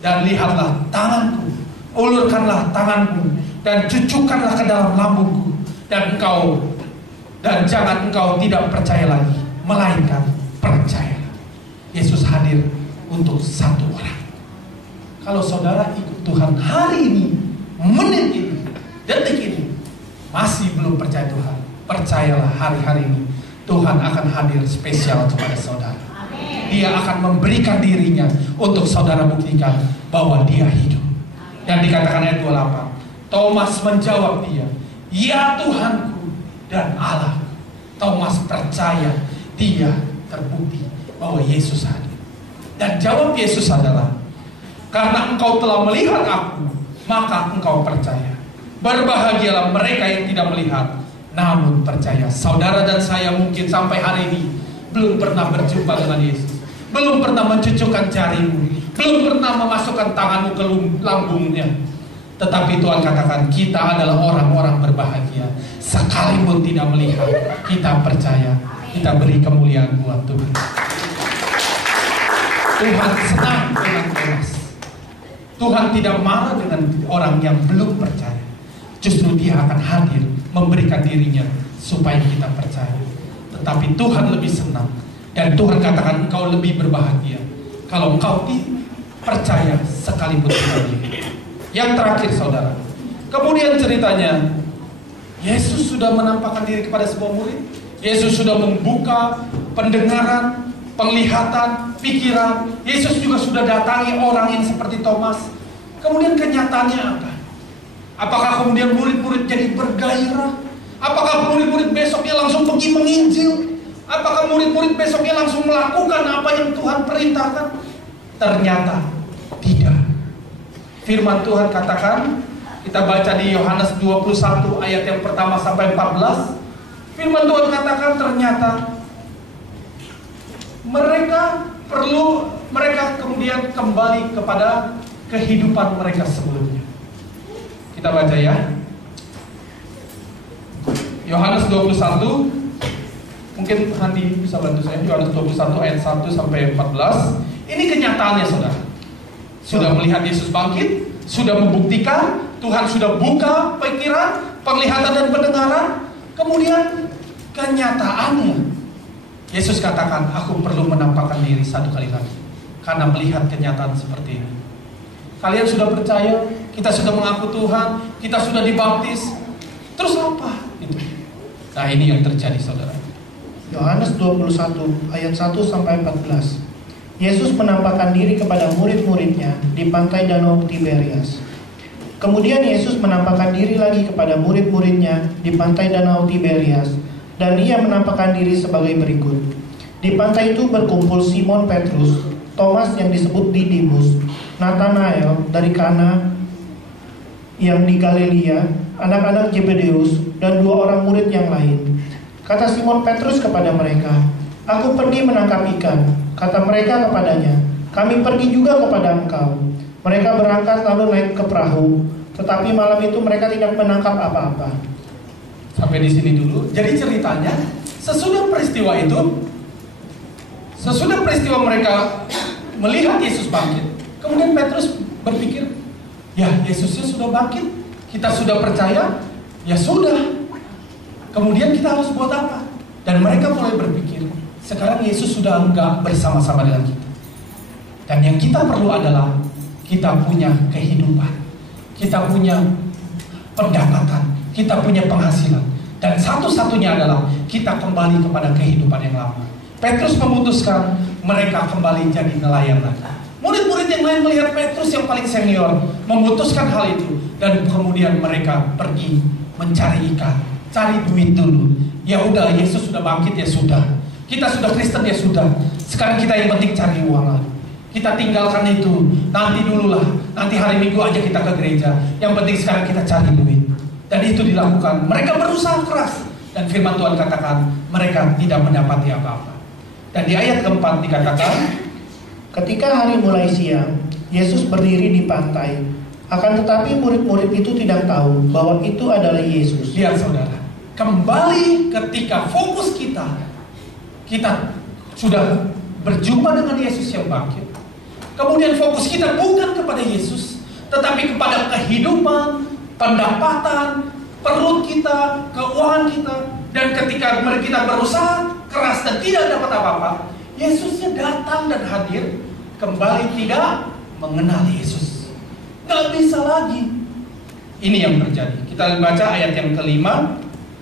dan lihatlah tanganku, ulurkanlah tanganmu dan cucukkanlah ke dalam lambungku, dan jangan engkau tidak percaya lagi, melainkan percaya. Yesus hadir untuk satu orang. Kalau saudara ikut Tuhan hari ini, menit ini, detik ini, masih belum percaya Tuhan, percayalah hari-hari ini Tuhan akan hadir spesial kepada saudara. Dia akan memberikan dirinya untuk saudara buktikan bahwa dia hidup. Dan dikatakan ayat 28, Thomas menjawab dia, ya Tuhanku dan Allah. Thomas percaya, dia terbukti bahwa Yesus hadir. Dan jawab Yesus adalah, karena engkau telah melihat aku, maka engkau percaya. Berbahagialah mereka yang tidak melihat, namun percaya. Saudara dan saya mungkin sampai hari ini belum pernah berjumpa dengan Yesus, belum pernah mencucukkan jarimu, belum pernah memasukkan tanganmu ke lambungnya. Tetapi Tuhan katakan, kita adalah orang-orang berbahagia. Sekalipun tidak melihat, kita percaya. Kita beri kemuliaan buat Tuhan. Tuhan senang dengan Thomas. Tuhan tidak marah dengan orang yang belum percaya. Justru dia akan hadir memberikan dirinya supaya kita percaya. Tetapi Tuhan lebih senang, dan Tuhan katakan engkau lebih berbahagia kalau engkau percaya sekalipun tidak melihat. Yang terakhir saudara, kemudian ceritanya Yesus sudah menampakkan diri kepada sebuah murid. Yesus sudah membuka pendengaran, penglihatan, pikiran. Yesus juga sudah datangi orang yang seperti Thomas. Kemudian kenyataannya apa? Apakah kemudian murid-murid jadi bergairah? Apakah murid-murid besoknya langsung pergi menginjil? Apakah murid-murid besoknya langsung melakukan apa yang Tuhan perintahkan? Ternyata tidak. Firman Tuhan katakan, kita baca di Yohanes 21 ayat yang pertama sampai 14. Firman Tuhan katakan ternyata mereka kemudian kembali kepada kehidupan mereka sebelumnya. Kita baca ya. Yohanes 21, mungkin Handi bisa bantu saya. Yohanes 21 ayat 1 sampai 14. Ini kenyataannya saudara. Sudah melihat Yesus bangkit, sudah membuktikan, Tuhan sudah buka pikiran, penglihatan dan pendengaran. Kemudian kenyataannya, Yesus katakan, aku perlu menampakkan diri satu kali lagi, karena melihat kenyataan seperti ini. Kalian sudah percaya, kita sudah mengaku Tuhan, kita sudah dibaptis, terus apa? Itu. Nah ini yang terjadi saudara. Yohanes 21 ayat 1 sampai 14. Yesus menampakkan diri kepada murid-muridnya di pantai Danau Tiberias. Kemudian Yesus menampakkan diri lagi kepada murid-muridnya di pantai Danau Tiberias, dan ia menampakkan diri sebagai berikut. Di pantai itu berkumpul Simon Petrus, Thomas yang disebut Didimus, Nathanael dari Kana yang di Galilea, anak-anak Zebedeus, dan 2 orang murid yang lain. Kata Simon Petrus kepada mereka, aku pergi menangkap ikan. Kata mereka kepadanya, kami pergi juga kepada engkau. Mereka berangkat lalu naik ke perahu, tetapi malam itu mereka tidak menangkap apa-apa. Sampai di sini dulu. Jadi ceritanya, sesudah peristiwa mereka melihat Yesus bangkit, kemudian Petrus berpikir, ya Yesusnya sudah bangkit, kita sudah percaya, ya sudah. Kemudian kita harus buat apa? Dan mereka mulai berpikir, sekarang Yesus sudah enggak bersama-sama dengan kita. Dan yang kita perlu adalah kita punya kehidupan, kita punya pendapatan, kita punya penghasilan. Dan satu-satunya adalah kita kembali kepada kehidupan yang lama. Petrus memutuskan mereka kembali jadi nelayan lagi. Murid-murid yang lain melihat Petrus yang paling senior memutuskan hal itu. Dan kemudian mereka pergi mencari ikan, cari duit dulu. Ya udah, Yesus sudah bangkit, ya sudah. Kita sudah Kristen, ya sudah. Sekarang kita yang penting cari uang lagi. Kita tinggalkan itu, nanti dululah. Nanti hari Minggu aja kita ke gereja. Yang penting sekarang kita cari duit. Dan itu dilakukan. Mereka berusaha keras. Dan firman Tuhan katakan, mereka tidak mendapati apa-apa. Dan di ayat keempat dikatakan, ketika hari mulai siang, Yesus berdiri di pantai. Akan tetapi murid-murid itu tidak tahu bahwa itu adalah Yesus. Lihat saudara, kembali ketika fokus kita sudah berjumpa dengan Yesus yang bangkit. Kemudian fokus kita bukan kepada Yesus, tetapi kepada kehidupan, pendapatan, perut kita, keuangan kita. Dan ketika kita berusaha keras dan tidak dapat apa-apa, Yesusnya datang dan hadir, kembali tidak mengenal Yesus. Gak bisa lagi. Ini yang terjadi. Kita baca ayat yang kelima.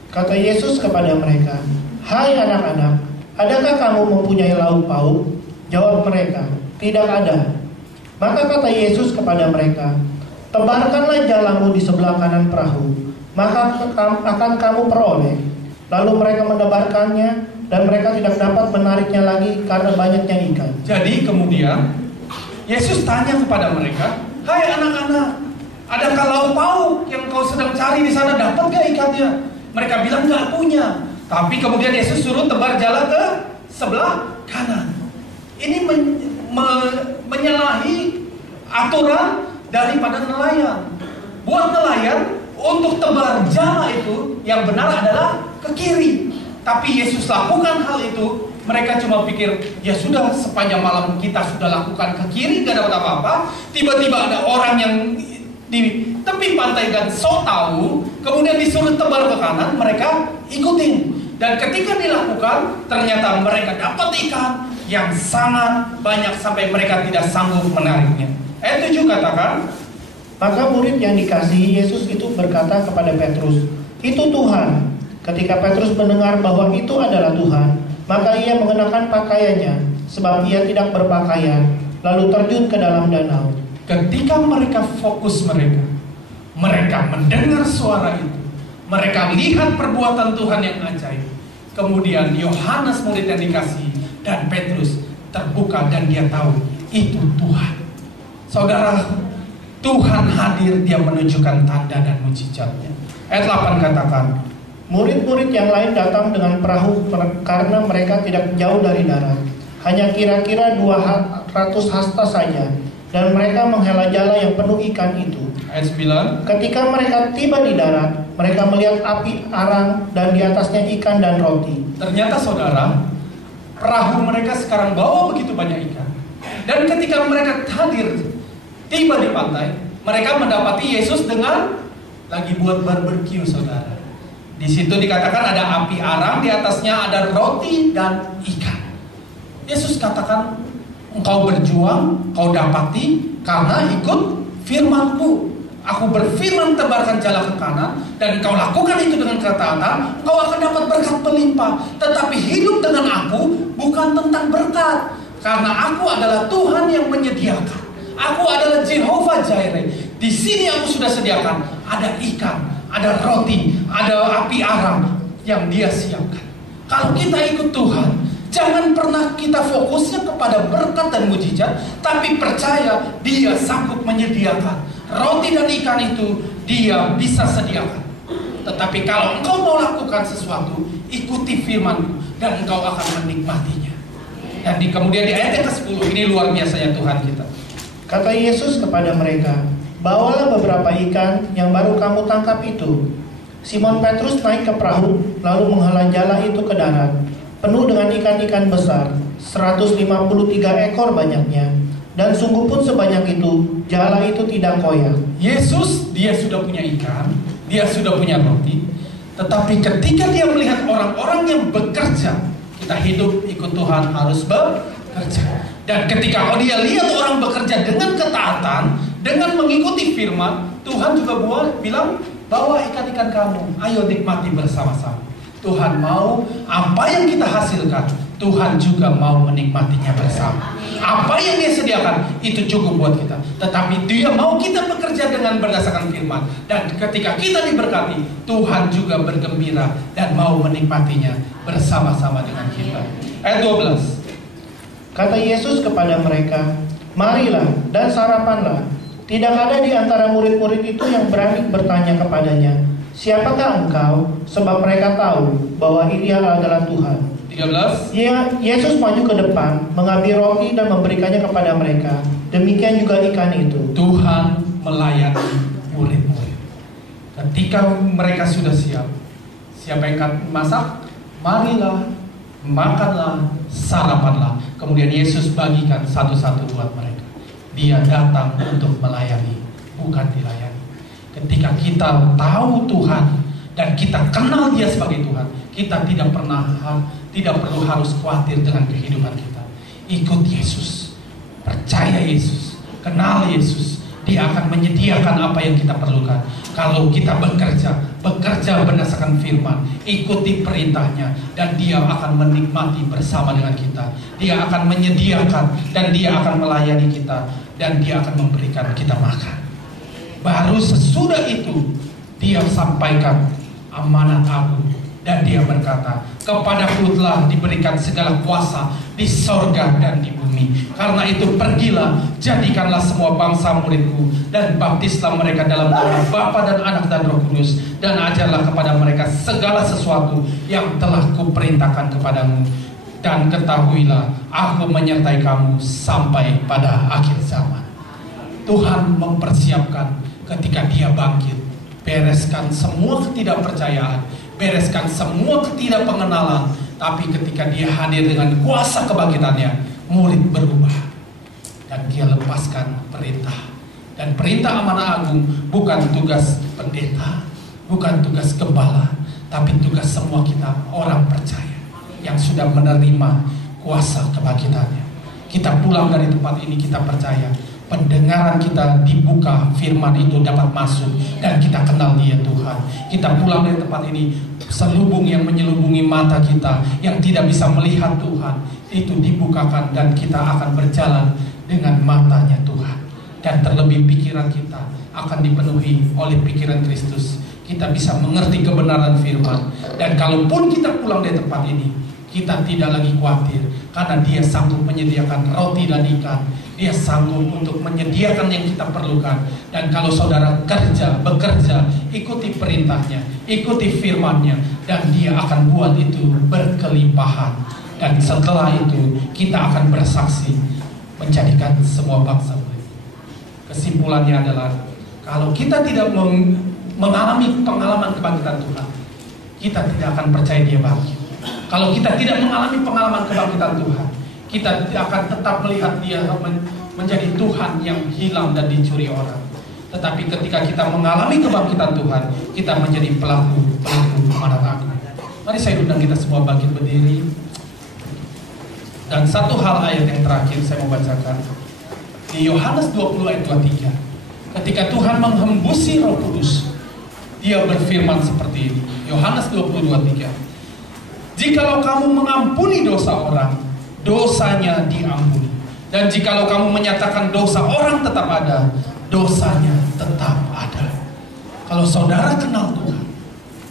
Kata Yesus kepada mereka, "Hai anak-anak, adakah kamu mempunyai lauk pauk?" Jawab mereka, "Tidak ada." Maka kata Yesus kepada mereka, "Tebarkanlah jalamu di sebelah kanan perahu, maka akan kamu peroleh." Lalu mereka mendebarkannya, dan mereka tidak dapat menariknya lagi karena banyaknya ikan. Jadi kemudian Yesus tanya kepada mereka, "Hai anak-anak, adakah lauk pauk yang kau sedang cari di sana? Dapat gak ikannya?" Mereka bilang gak punya. Tapi kemudian Yesus suruh tebar jala ke sebelah kanan. Ini menyalahi aturan daripada nelayan. Buat nelayan, untuk tebar jala itu yang benar adalah ke kiri. Tapi Yesus lakukan hal itu. Mereka cuma pikir, ya sudah, sepanjang malam kita sudah lakukan ke kiri, gak dapat apa-apa. Tiba-tiba ada orang yang di tepi pantai dan sok tahu, kemudian disuruh tebar ke kanan, mereka ikutin. Dan ketika dilakukan, ternyata mereka dapat ikan yang sangat banyak sampai mereka tidak sanggup menariknya. Ayat 7 katakan, maka murid yang dikasihi Yesus itu berkata kepada Petrus, "Itu Tuhan." Ketika Petrus mendengar bahwa itu adalah Tuhan, maka ia mengenakan pakaiannya, sebab ia tidak berpakaian, lalu terjun ke dalam danau. Ketika mereka fokus mereka mendengar suara itu, mereka lihat perbuatan Tuhan yang ajaib. Kemudian Yohanes murid yang dikasihi dan Petrus terbuka dan dia tahu itu Tuhan. Saudara, Tuhan hadir, dia menunjukkan tanda dan mujizatnya. Ayat 8 katakan, murid-murid yang lain datang dengan perahu karena mereka tidak jauh dari darat, hanya kira-kira 200 hasta saja, dan mereka menghela jala yang penuh ikan itu. Ayat 9. Ketika mereka tiba di darat, mereka melihat api arang dan di atasnya ikan dan roti. Ternyata saudara, perahu mereka sekarang bawa begitu banyak ikan. Dan ketika mereka hadir, tiba di pantai, mereka mendapati Yesus dengan lagi buat barbecue, saudara. Di situ dikatakan ada api arang, di atasnya ada roti dan ikan. Yesus katakan, engkau berjuang, kau dapati karena ikut firman-Ku. Aku berfirman, tebarkan jala ke kanan, dan engkau lakukan itu dengan ketaatan, engkau akan dapat berkat melimpah. Tetapi hidup dengan aku bukan tentang berkat, karena aku adalah Tuhan yang menyediakan. Aku adalah Jehovah Jireh. Di sini aku sudah sediakan, ada ikan, ada roti, ada api arang yang Dia siapkan. Kalau kita ikut Tuhan, jangan pernah kita fokusnya kepada berkat dan mujizat, tapi percaya Dia sanggup menyediakan. Roti dan ikan itu Dia bisa sediakan. Tetapi kalau engkau mau lakukan sesuatu, ikuti firman-Ku dan engkau akan menikmatinya. Dan kemudian di ayat yang ke-10, ini luar biasanya Tuhan kita. Kata Yesus kepada mereka, bawalah beberapa ikan yang baru kamu tangkap itu. Simon Petrus naik ke perahu, lalu menghela jala itu ke darat, penuh dengan ikan-ikan besar, 153 ekor banyaknya. Dan sungguh pun sebanyak itu, jala itu tidak koyak. Yesus, Dia sudah punya ikan, Dia sudah punya roti. Tetapi ketika dia melihat orang-orang yang bekerja, kita hidup ikut Tuhan harus bekerja. Dan ketika dia lihat orang bekerja dengan ketaatan, dengan mengikuti firman, Tuhan juga bilang, bawa ikan-ikan kamu, ayo nikmati bersama-sama. Tuhan mau apa yang kita hasilkan, Tuhan juga mau menikmatinya bersama. Apa yang dia sediakan itu cukup buat kita. Tetapi dia mau kita bekerja dengan berdasarkan firman. Dan ketika kita diberkati, Tuhan juga bergembira dan mau menikmatinya bersama-sama dengan kita. Ayat 12. Kata Yesus kepada mereka, marilah dan sarapanlah. Tidak ada di antara murid-murid itu yang berani bertanya kepadanya, siapakah engkau? Sebab mereka tahu bahwa Ia adalah Tuhan. 13. Yesus maju ke depan, mengambil roti dan memberikannya kepada mereka. Demikian juga ikan itu. Tuhan melayani murid-murid. Ketika mereka sudah siap, siapa yang akan masak? Marilah, makanlah, sarapanlah. Kemudian Yesus bagikan satu-satu buat mereka. Dia datang untuk melayani, bukan dilayani. Ketika kita tahu Tuhan dan kita kenal Dia sebagai Tuhan, kita tidak perlu harus khawatir dengan kehidupan kita. Ikut Yesus, percaya Yesus, kenal Yesus. Dia akan menyediakan apa yang kita perlukan. Kalau kita bekerja berdasarkan firman, ikuti perintahnya, dan Dia akan menikmati bersama dengan kita. Dia akan menyediakan dan Dia akan melayani kita, dan Dia akan memberikan kita makan. Baru sesudah itu Dia sampaikan amanat agung, dan Dia berkata, kepadaku telah diberikan segala kuasa di sorga dan di bumi. Karena itu pergilah, jadikanlah semua bangsa muridku, dan baptislah mereka dalam nama Bapa dan Anak dan Roh Kudus, dan ajarlah kepada mereka segala sesuatu yang telah kuperintahkan kepadamu. Dan ketahuilah, aku menyertai kamu sampai pada akhir zaman. Tuhan mempersiapkan ketika Dia bangkit, bereskan semua ketidakpercayaan, bereskan semua ketidakpengenalan. Tapi ketika Dia hadir dengan kuasa kebangkitannya, murid berubah, dan Dia lepaskan perintah. Dan perintah amanah agung bukan tugas pendeta, bukan tugas gembala, tapi tugas semua kita orang percaya yang sudah menerima kuasa kebangkitannya. Kita pulang dari tempat ini, kita percaya pendengaran kita dibuka, firman itu dapat masuk, dan kita kenal Dia Tuhan. Kita pulang dari tempat ini, selubung yang menyelubungi mata kita, yang tidak bisa melihat Tuhan, itu dibukakan, dan kita akan berjalan dengan matanya Tuhan. Dan terlebih pikiran kita akan dipenuhi oleh pikiran Kristus. Kita bisa mengerti kebenaran firman. Dan kalaupun kita pulang dari tempat ini, kita tidak lagi khawatir, karena Dia sanggup menyediakan roti dan ikan. Dia sanggup untuk menyediakan yang kita perlukan. Dan kalau saudara bekerja, ikuti perintahnya, ikuti firman-Nya, dan Dia akan buat itu berkelimpahan. Dan setelah itu kita akan bersaksi, menjadikan semua bangsa murid. Kesimpulannya adalah, kalau kita tidak mengalami pengalaman kebangkitan Tuhan, kita tidak akan percaya Dia bangkit. Kalau kita tidak mengalami pengalaman kebangkitan Tuhan, kita akan tetap melihat Dia menjadi Tuhan yang hilang dan dicuri orang. Tetapi ketika kita mengalami kebangkitan Tuhan, kita menjadi pelaku amanat agung. Mari saya undang kita semua bangkit berdiri. Dan satu hal ayat yang terakhir saya mau bacakan di Yohanes 20 ayat 23. Ketika Tuhan menghembusi Roh Kudus, Dia berfirman seperti ini. Yohanes 20:23. Jikalau kamu mengampuni dosa orang, dosanya diampuni. Dan jikalau kamu menyatakan dosa orang tetap ada, dosanya tetap ada. Kalau saudara kenal Tuhan,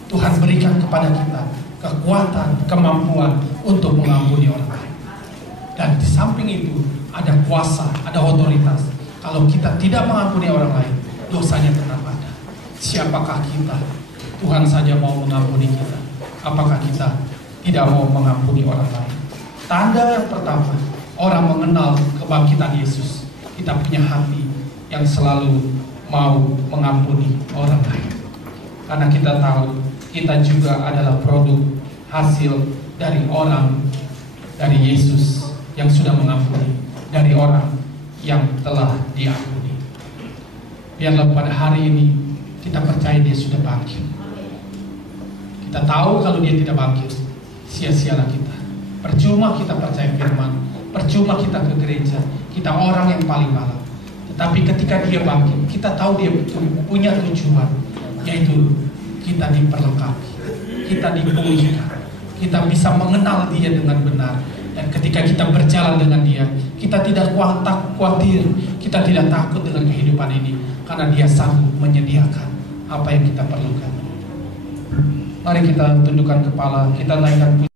Tuhan berikan kepada kita kekuatan, kemampuan untuk mengampuni orang lain. Dan di samping itu ada kuasa, ada otoritas. Kalau kita tidak mengampuni orang lain, dosanya tetap ada. Siapakah kita? Tuhan saja mau mengampuni kita. Apakah kita tidak mau mengampuni orang lain? Tanda yang pertama, orang mengenal kebangkitan Yesus. Kita punya hati yang selalu mau mengampuni orang lain. Karena kita tahu kita juga adalah produk hasil dari orang, dari Yesus yang sudah mengampuni, dari orang yang telah diampuni. Biarlah pada hari ini kita percaya Dia sudah bangkit. Kita tahu kalau dia tidak bangkit, sia-sialah kita. Percuma kita percaya firman, percuma kita ke gereja, kita orang yang paling malam. Tetapi ketika dia bangkit, kita tahu dia betul punya tujuan, yaitu kita diperlengkapi, kita dipulihkan, kita bisa mengenal dia dengan benar. Dan ketika kita berjalan dengan dia, kita tidak khawatir, kita tidak takut dengan kehidupan ini, karena dia sanggup menyediakan apa yang kita perlukan. Mari kita tundukkan kepala, kita naikkan